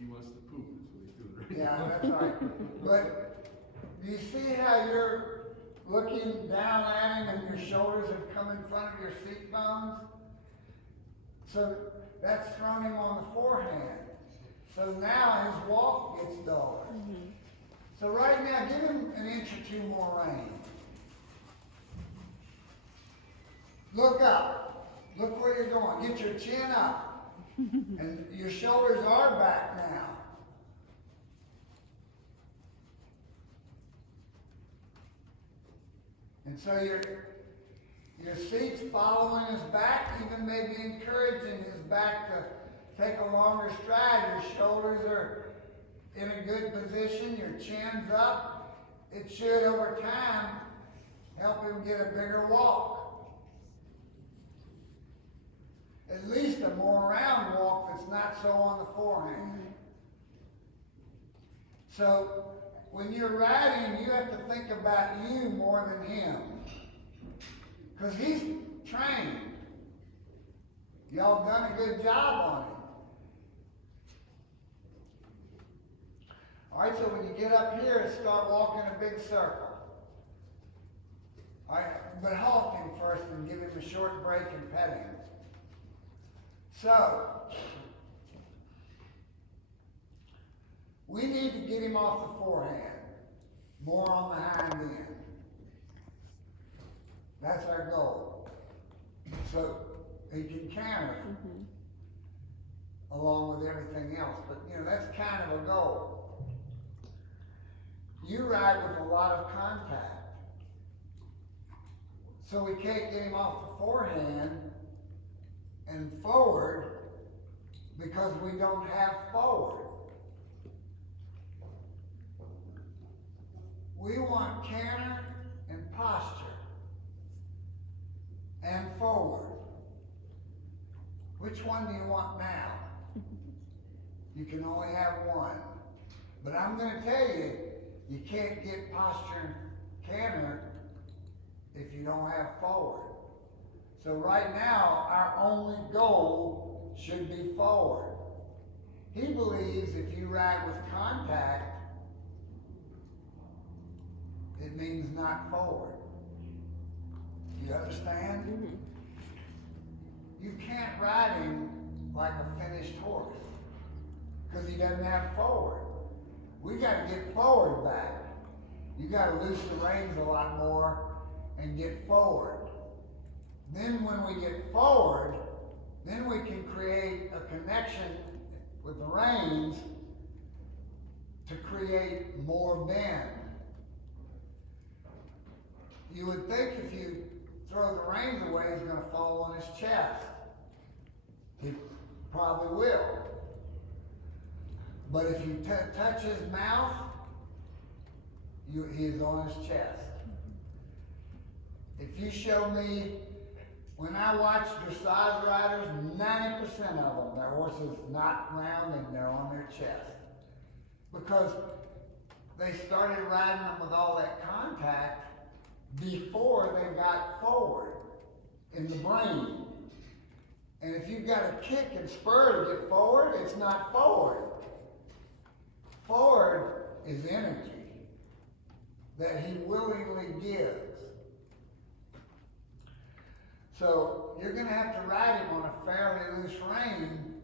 He wants to poop, is what he's doing right Yeah, now. that's right. But do you see how you're looking down at him and your shoulders have come in front of your seat bones? So that's thrown him on the forehand. So now his walk gets duller. So right now, give him an inch or two more rein. Look up. Look where you're going. Get your chin up. And your shoulders are back now. And so your seat's following his back, even maybe encouraging his back to take a longer stride. Your shoulders are in a good position, your chin's up. It should, over time, help him get a bigger walk. At least a more round walk that's not so on the forehand. So, when you're riding, you have to think about you more than him. Because he's trained. Y'all done a good job on him. All right, so when you get up here, start walking a big circle. All right, but halt him first and give him a short break and pet him. So, we need to get him off the forehand, more on the hind end. That's our goal. So he can canter along with everything else, but that's kind of a goal. You ride with a lot of contact, so we can't get him off the forehand and forward because we don't have forward. We want canter and posture and forward. Which one do you want now? You can only have one. But I'm going to tell you, you can't get posture canter if you don't have forward. So right now, our only goal should be forward. He believes if you ride with contact, it means not forward. You understand? Mm-hmm. You can't ride him like a finished horse because he doesn't have forward. We got to get forward back. You got to loose the reins a lot more and get forward. Then when we get forward, then we can create a connection with the reins to create more bend. You would think if you throw the reins away, he's going to fall on his chest. He probably will. But if you touch his mouth, he is on his chest. If you show me, when I watch dressage riders, 90% of them, their horses not round and they're on their chest. Because they started riding them with all that contact before they got forward in the brain. And if you've got to kick and spur to get forward, it's not forward. Forward is energy that he willingly gives. So you're going to have to ride him on a fairly loose rein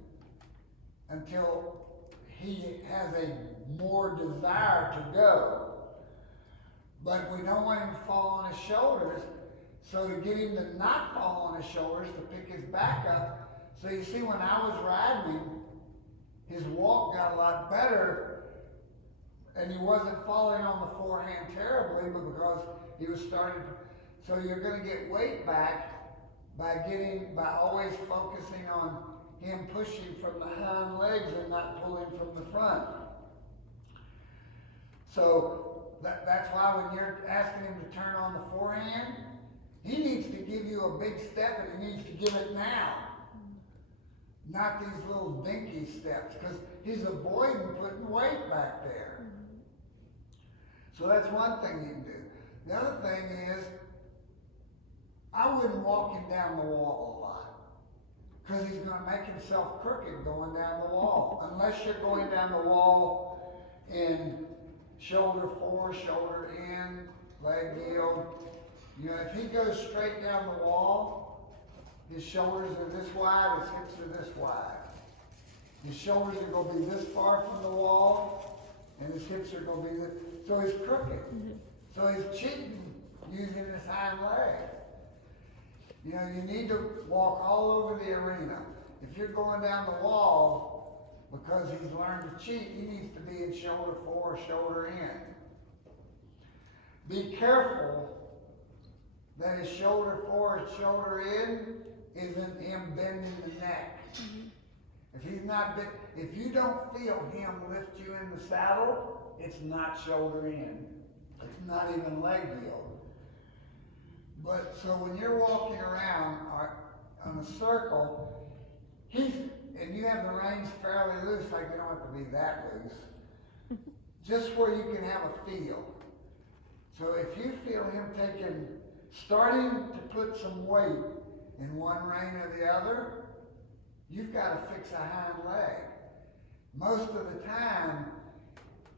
until he has a more desire to go. But we don't want him to fall on his shoulders, so to get him to not fall on his shoulders, to pick his back up. So you see, when I was riding him, his walk got a lot better, and he wasn't falling on the forehand terribly, but because he was starting. So you're going to get weight back by always focusing on him pushing from the hind legs and not pulling from the front. So that's why when you're asking him to turn on the forehand, he needs to give you a big step, and he needs to give it now. Not these little dinky steps, because he's avoiding putting weight back there. So that's one thing you can do. The other thing is, I wouldn't walk him down the wall a lot, because he's going to make himself crooked going down the wall, unless you're going down the wall in shoulder forward, shoulder in, leg yield. You know, if he goes straight down the wall, his shoulders are this wide, his hips are this wide. His shoulders are going to be this far from the wall, and his hips are going to be this. So he's crooked. So he's cheating using his hind leg. You know, you need to walk all over the arena. If you're going down the wall, because he's learned to cheat, he needs to be in shoulder forward, shoulder in. Be careful that his shoulder forward, shoulder in isn't him bending the neck. If you don't feel him lift you in the saddle, it's not shoulder in. It's not even leg yield. But so when you're walking around on a circle, and you have the reins fairly loose, like they don't have to be that loose, just where you can have a feel. So if you feel him starting to put some weight in one rein or the other, you've got to fix a hind leg. Most of the time,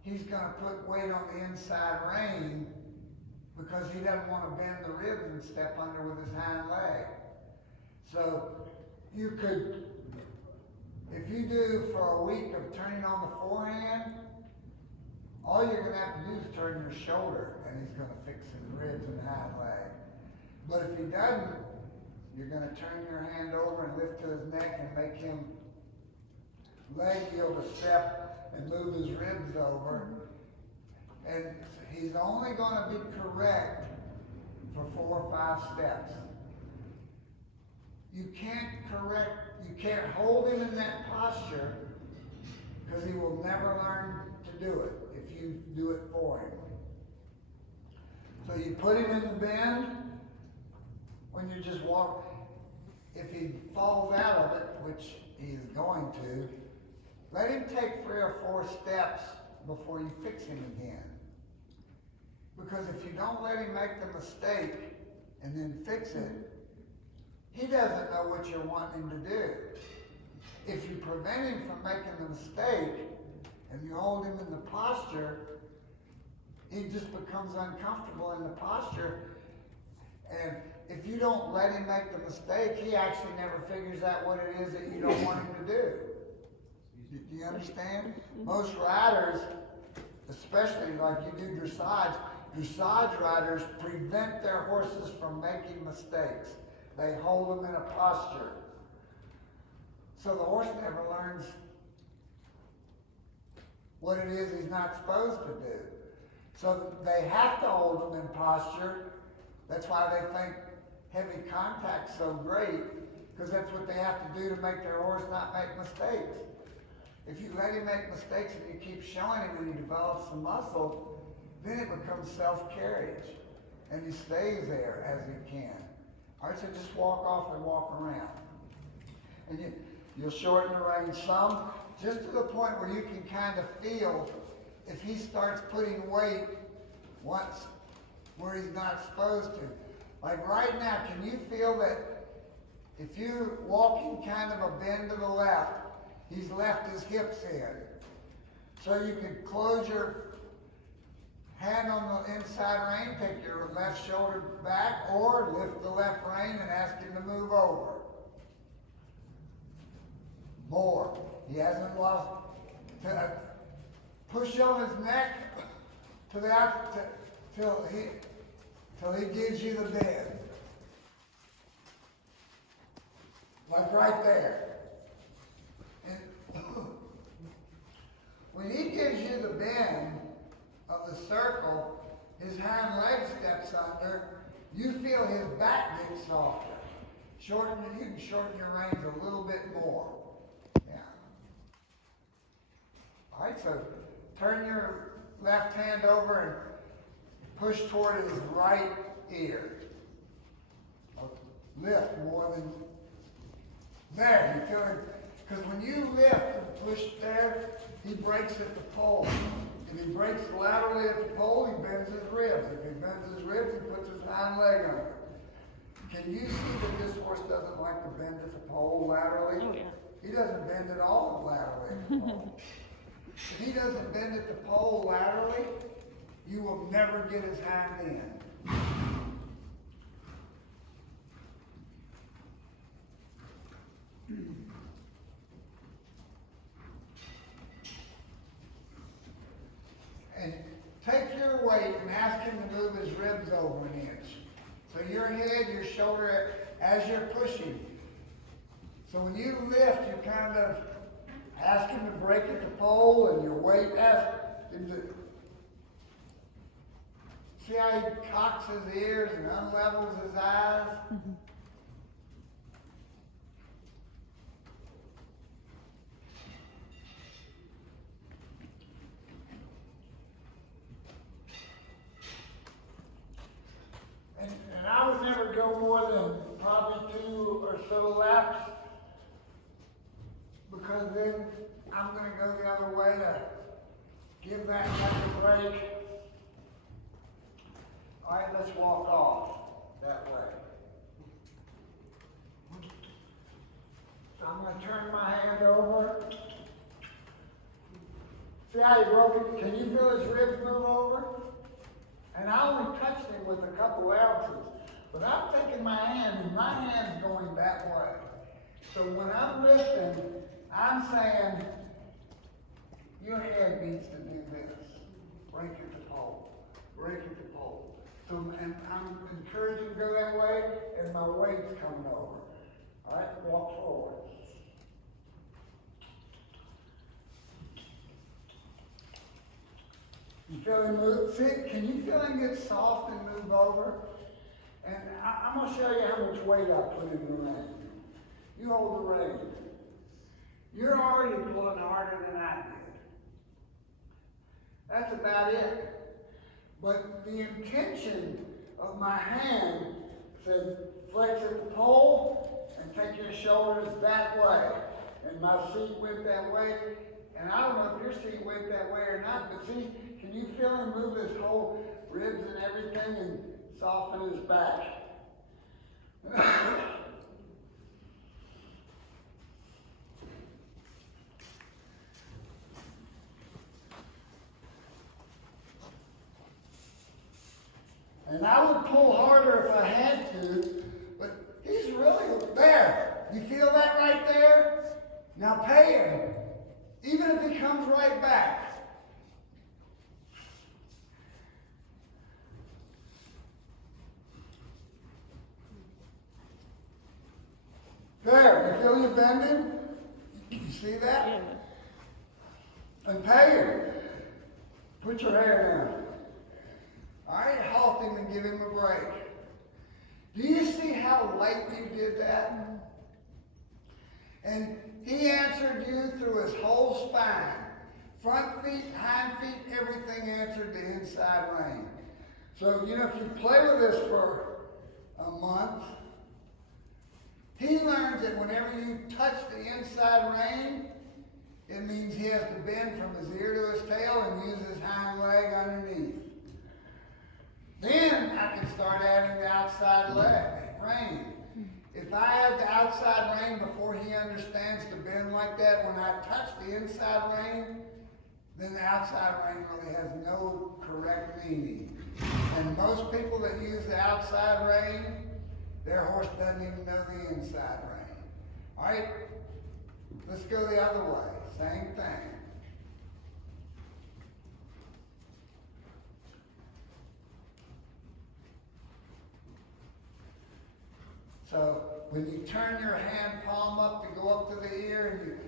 he's going to put weight on the inside rein because he doesn't want to bend the ribs and step under with his hind leg. So you could, if you do for a week of turning on the forehand, all you're going to have to do is turn your shoulder, and he's going to fix his ribs and hind leg. But if he doesn't, you're going to turn your hand over and lift to his neck and make him leg yield a step and move his ribs over. And he's only going to be correct for 4 or 5 steps. You can't hold him in that posture because he will never learn to do it if you do it for him. So you put him in the bend when you just walk. If he falls out of it, which he is going to, let him take 3 or 4 steps before you fix him again. Because if you don't let him make the mistake and then fix it, he doesn't know what you're wanting him to do. If you prevent him from making the mistake and you hold him in the posture, he just becomes uncomfortable in the posture. And if you don't let him make the mistake, he actually never figures out what it is that you don't want him to do. Do you understand? Most riders, especially like you do dressage riders prevent their horses from making mistakes. They hold them in a posture. So the horse never learns what it is he's not supposed to do. So they have to hold them in posture. That's why they think heavy contact's so great, because that's what they have to do to make their horse not make mistakes. If you let him make mistakes and you keep showing him and he develops the muscle, then it becomes self-carriage. And he stays there as he can. All right, so just walk off and walk around. And you'll shorten the rein some, just to the point where you can kind of feel if he starts putting weight once where he's not supposed to. Like right now, can you feel that if you're walking kind of a bend to the left, he's left his hips in. So you can close your hand on the inside rein, take your left shoulder back, or lift the left rein and ask him to move over. More. He hasn't lost. Push on his neck to the out till he gives you the bend. Like right there. And when he gives you the bend of the circle, his hind leg steps under, you feel his back get softer. You can shorten your reins a little bit more. Yeah. All right, so turn your left hand over and push toward his right ear. Lift more than there. You feel it? Because when you lift and push there, he breaks at the pole. If he breaks laterally at the pole, he bends his ribs. If he bends his ribs, he puts his hind leg on it. Can you see that this horse doesn't like to bend at the pole laterally? Oh, yeah. He doesn't bend at all laterally at the pole. If he doesn't bend at the pole laterally, you will never get his hind end. And take your weight and ask him to move his ribs over an inch. So your head, your shoulder, as you're pushing. So when you lift, you kind of ask him to break at the pole, and your weight, ask him to. See how he cocks his ears and unlevels his eyes? Mm-hmm. And I would never go more than probably 2 or so laps, because then I'm going to go the other way to give that neck a break. All right, let's walk off that way. So I'm going to turn my hand over. See how he broke it? Can you feel his ribs move over? And I only touched him with a couple ounces. But I'm taking my hand, and my hand's going that way. So when I'm lifting, I'm saying, your head needs to do this. Break at the pole. Break at the pole. So, and I'm encouraging to go that way, and my weight's coming over. All right, walk forward. You feel him move? See, can you feel him get soft and move over? And I'm going to show you how much weight I put in the rein. You hold the rein. You're already pulling harder than I did. That's about it. But the intention of my hand said, flex at the pole and take your shoulders that way. And my seat went that way. And I don't know if your seat went that way or not, but see, can you feel him move his whole ribs and everything and soften his back. And I would pull harder if I had to, but he's really there. You feel that right there? Now pay him, even if he comes right back. There, you feel you bending? You see that? Yeah. And pay him. Put your hair down. All right, halt him and give him a break. Do you see how lightly you did that? And he answered you through his whole spine. Front feet, hind feet, everything answered the inside rein. So, you know, if you play with this for a month, he learns that whenever you touch the inside rein, it means he has to bend from his ear to his tail and use his hind leg underneath. Then I can start adding the outside leg, rein. If I have the outside rein before he understands to bend like that, when I touch the inside rein, then the outside rein really has no correct meaning. And most people that use the outside rein, their horse doesn't even know the inside rein. All right, let's go the other way. Same thing. So when you turn your hand palm up to go up to the ear,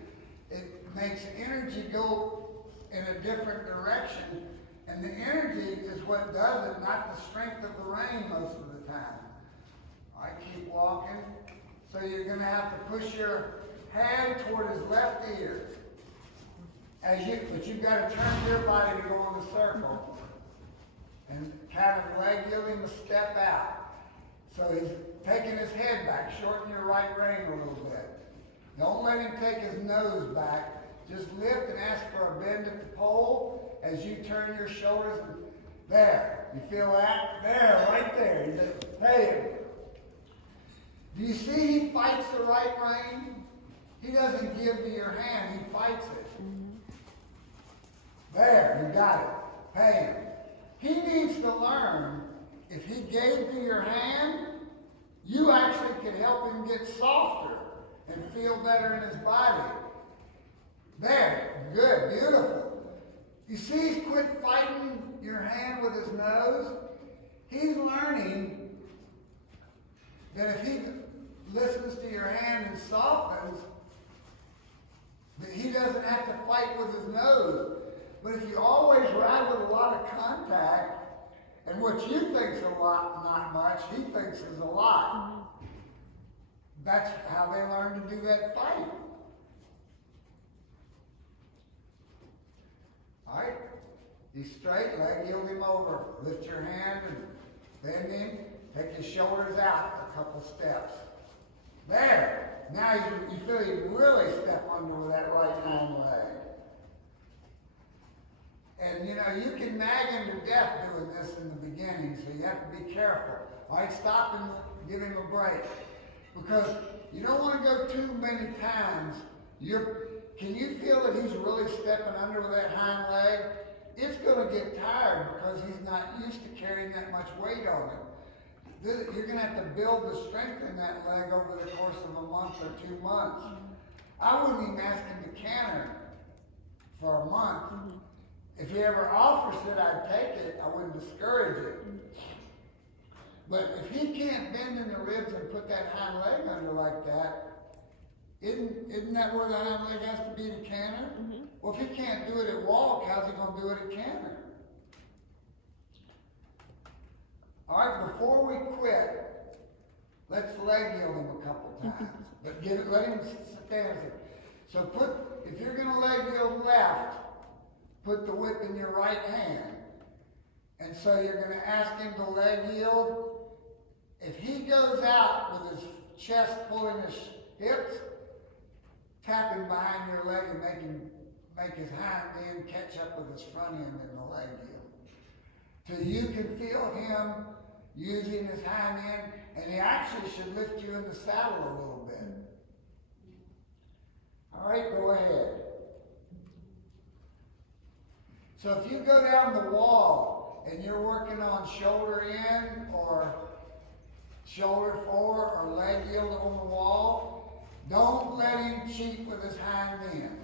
and it makes energy go in a different direction. And the energy is what does it, not the strength of the rein most of the time. All right, keep walking. So you're going to have to push your hand toward his left ear. But you've got to turn your body to go in a circle. And kind of leg yield him a step out. So he's taking his head back. Shorten your right rein a little bit. Don't let him take his nose back. Just lift and ask for a bend at the pole as you turn your shoulders. There. You feel that? There, right there. Hey him. Do you see he fights the right rein? He doesn't give to your hand. He fights it. There. You got it. Pay him. He needs to learn, if he gave to your hand, you actually could help him get softer and feel better in his body. There, good, beautiful. You see he's quit fighting your hand with his nose? He's learning that if he listens to your hand and softens, that he doesn't have to fight with his nose. But if you always ride with a lot of contact, and what you think's a lot, not much, he thinks is a lot. That's how they learn to do that fight. All right? He's straight, leg yield him over. Lift your hand and bend him. Take his shoulders out a couple steps. There. Now you feel you really step under with that right hind leg. And you know, you can nag him to death doing this in the beginning, so you have to be careful. All right, stop and give him a break. Because you don't want to go too many times. Can you feel that he's really stepping under with that hind leg? It's going to get tired because he's not used to carrying that much weight on it. You're going to have to build the strength in that leg over the course of a month or 2 months. I wouldn't even ask him to canter for a month. If he ever offers it, I'd take it. I wouldn't discourage it. But if he can't bend in the ribs and put that hind leg under like that, isn't that where the hind leg has to be to canter? Well, if he can't do it at walk, how's he going to do it at canter? All right, before we quit, let's leg yield him a couple times. But let him stand. So if you're going to leg yield left, put the whip in your right hand. And so you're going to ask him to leg yield. If he goes out with his chest pulling his hips, tap him behind your leg and make his hind end catch up with his front end in the leg yield. till you can feel him using his hind end, and he actually should lift you in the saddle a little bit. All right, go ahead. So if you go down the wall and you're working on shoulder in or shoulder forward or leg yield on the wall, don't let him cheat with his hind end.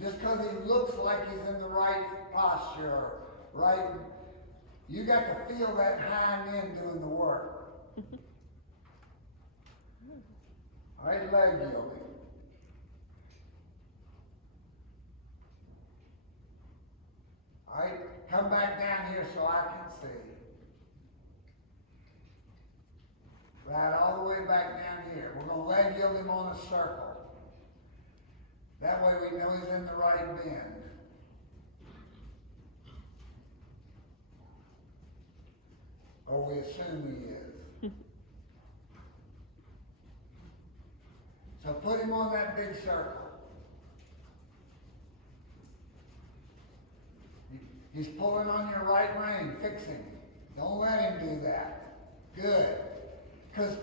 Just because he looks like he's in the right posture, right? You got to feel that hind end doing the work. All right, leg yielding. All right, come back down here so I can see. Right, all the way back down here. We're going to leg yield him on a circle. That way we know he's in the right bend. Or we assume he is. So put him on that big circle. He's pulling on your right rein, fixing. Don't let him do that. Good. Because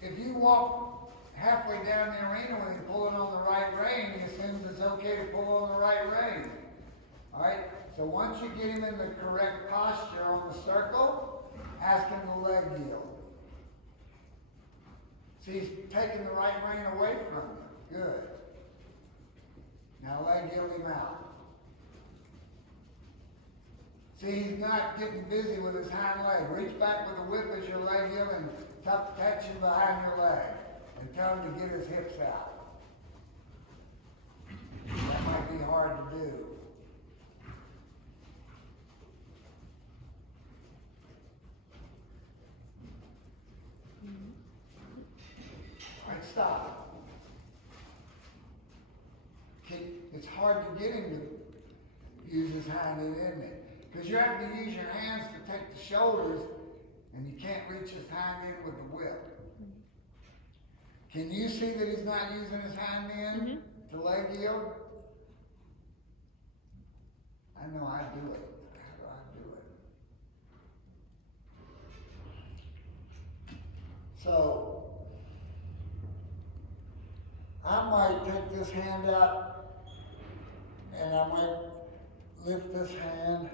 if you walk halfway down the arena when he's pulling on the right rein, he assumes it's okay to pull on the right rein. All right? So once you get him in the correct posture on the circle, ask him to leg yield. See, he's taking the right rein away from you. Good. Now leg yield him out. See, he's not getting busy with his hind leg. Reach back with the whip as your leg yield and catch him behind your leg. And tell him to get his hips out. That might be hard to do. All right, stop. It's hard to get him to use his hind end, isn't it? Because you have to use your hands to take the shoulders, and you can't reach his hind end with the whip. Can you see that he's not using his hind end to leg yield? I know I do it. How do I do it? So, I might take this hand up, and I might lift this hand.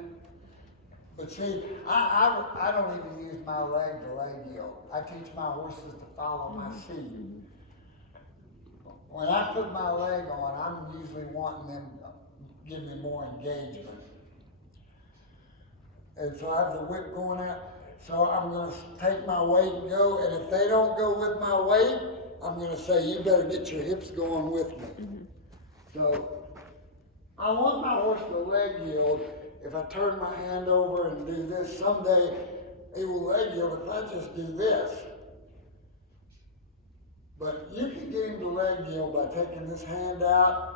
But see, I don't even use my leg to leg yield. I teach my horses to follow my seat. When I put my leg on, I'm usually wanting them to give me more engagement. And so I have the whip going out. So I'm going to take my weight and go. And if they don't go with my weight, I'm going to say, you better get your hips going with me. So I want my horse to leg yield. If I turn my hand over and do this, someday it will leg yield if I just do this. But you can get him to leg yield by taking this hand out.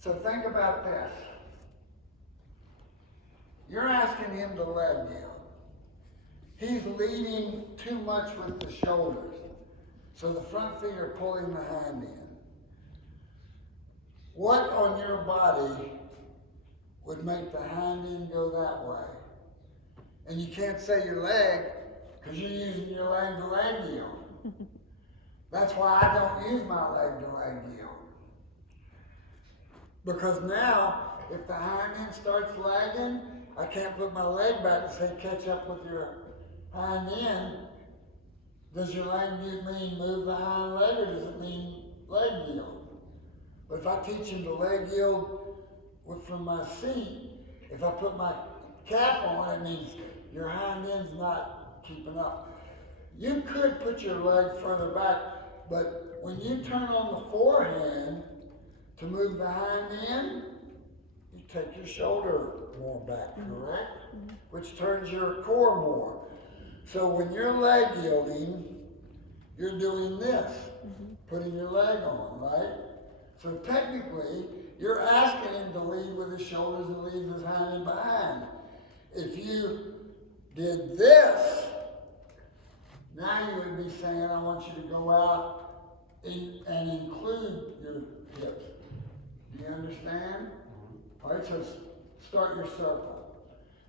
So think about this. You're asking him to leg yield. He's leading too much with the shoulders. So the front feet are pulling the hind end. What on your body would make the hind end go that way? And you can't say your leg because you're using your leg to leg yield. That's why I don't use my leg to leg yield. Because now, if the hind end starts lagging, I can't put my leg back and say catch up with your hind end. Does your leg yield mean move the hind leg, or does it mean leg yield? But if I teach him to leg yield from my seat, if I put my cap on, it means your hind end's not keeping up. You could put your leg further back, but when you turn on the forehand to move the hind end, you take your shoulder more back, correct? Which turns your core more. So when you're leg yielding, you're doing this, putting your leg on, right? So technically, you're asking him to lead with his shoulders and leave his hind end behind. If you did this, now you would be saying, I want you to go out and include your hips. Do you understand? All right, so start your circle.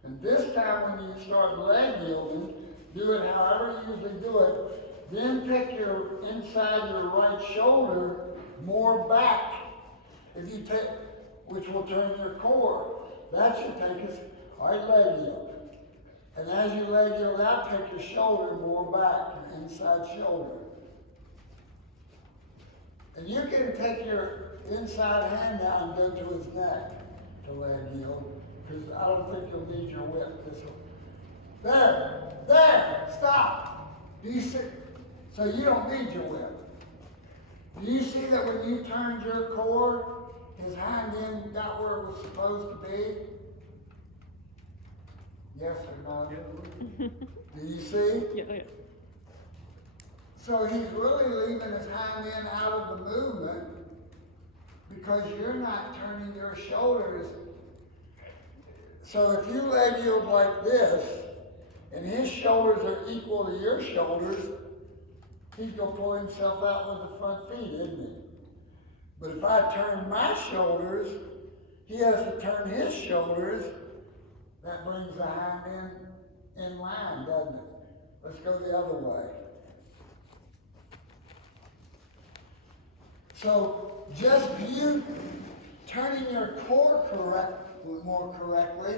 And this time when you start leg yielding, do it however you usually do it. Then pick your inside your right shoulder more back. If you take, which will turn your core. That should take us, all right, leg yield. And as you leg yield out, take your shoulder more back, your inside shoulder. And you can take your inside hand down and go to his neck to leg yield, because I don't think you'll need your whip this one. There, stop. Do you see? So you don't need your whip. Do you see that when you turned your core, his hind end got where it was supposed to be? Yes or no? Yeah. Do you see? Yeah. So he's really leaving his hind end out of the movement because you're not turning your shoulders. So if you leg yield like this, and his shoulders are equal to your shoulders, he's going to pull himself out with the front feet, isn't he? But if I turn my shoulders, he has to turn his shoulders. That brings the hind end in line, doesn't it? Let's go the other way. So just you turning your core more correctly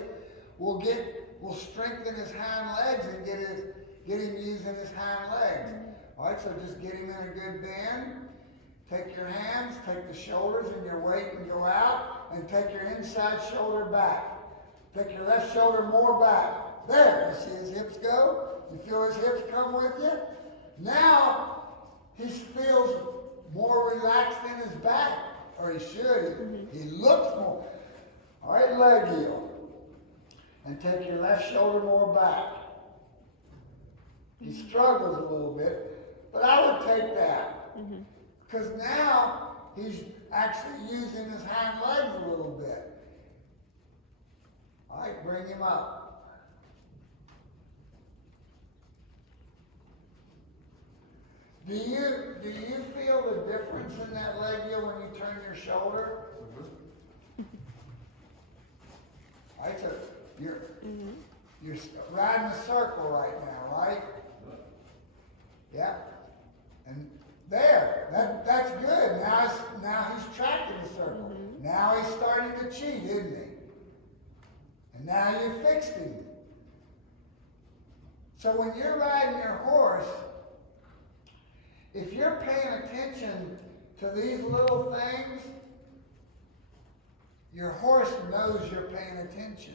will strengthen his hind legs and get him using his hind legs. All right, so just get him in a good bend. Take your hands, take the shoulders and your weight and go out, and take your inside shoulder back. Take your left shoulder more back. There, you see his hips go? You feel his hips come with you? Now, he feels more relaxed in his back, or he should. He looks more. All right, leg yield. And take your left shoulder more back. He struggles a little bit, but I would take that. Because now he's actually using his hind legs a little bit. All right, bring him up. Do you feel the difference in that leg yield when you turn your shoulder? All right, so you're riding a circle right now, right? Yeah. And there, that's good. Now he's tracking the circle. Now he's starting to cheat, isn't he? And now you fixed him. So when you're riding your horse, if you're paying attention to these little things, your horse knows you're paying attention.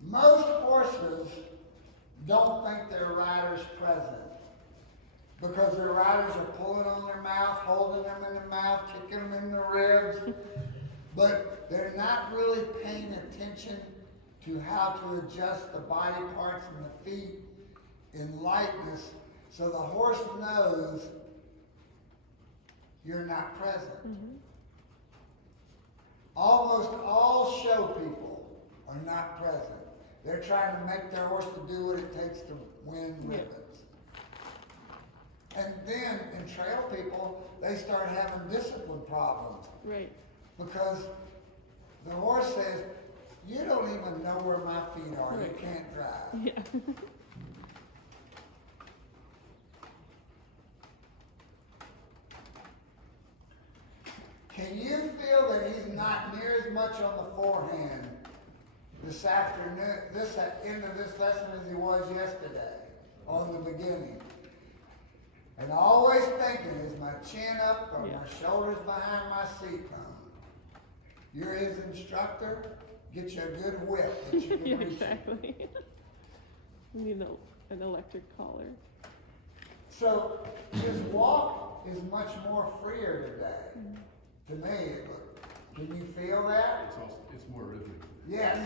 Most horses don't think their rider's present because their riders are pulling on their mouth, holding them in the mouth, kicking them in the ribs, but they're not really paying attention to how to adjust the body parts and the feet in lightness so the horse knows you're not present. Almost all show people are not present. They're trying to make their horse to do what it takes to win ribbons. And then in trail people, they start having discipline problems. Right. Because the horse says, you don't even know where my feet are. Right. You can't drive. Yeah. Can you feel that he's not near as much on the forehand this afternoon, this end of this lesson as he was yesterday, on the beginning? And always thinking, is my chin up or my shoulders behind my seat bone? You're his instructor, get you a good whip that you can Yeah, reach. exactly. You need an electric collar. So his walk is much more freer today. To me, can you feel that? It's more rhythmic. Yes.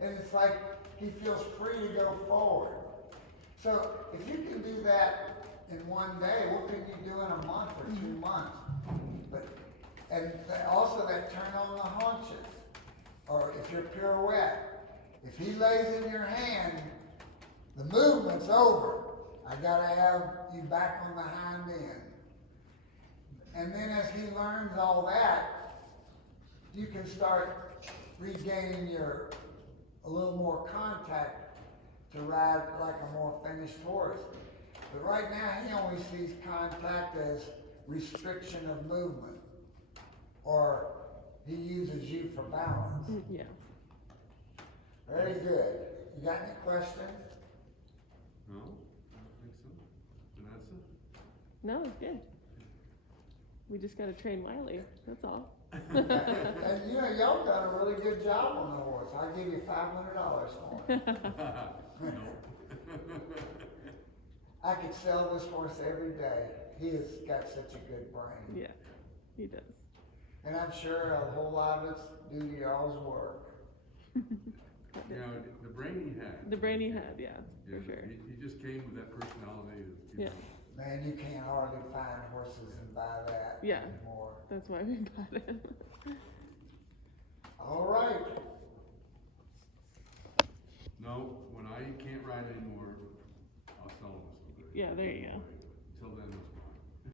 And it's like he feels free to go forward. So if you can do that in one day, what can you do in a month or 2 months? Also that turn on the haunches, or if you're pirouette. If he lays in your hand, the movement's over. I gotta have you back on the hind end. learns all that, you can start regaining a little more contact to ride like a more finished horse. But right now, he only sees contact as restriction of movement, or he uses you for balance. Yeah. Very good. You got any questions? No, I don't think so. Vanessa? No, it's good. We just gotta train Wiley, that's all. And y'all done a really good job on the horse. I'll give you $500 for it. I could sell this horse every day. He has got such a good brain. Yeah, he does. And I'm sure a whole lot of it's due to y'all's work. You know, the brain he had. The brain he had, yeah, Yeah, for sure. He just came with that personality of, you Yeah. know. Man, you can't hardly find horses and buy that Yeah. anymore. That's why we got it. All right. No, when I can't ride anymore, I'll sell him to somebody. Yeah, there you go.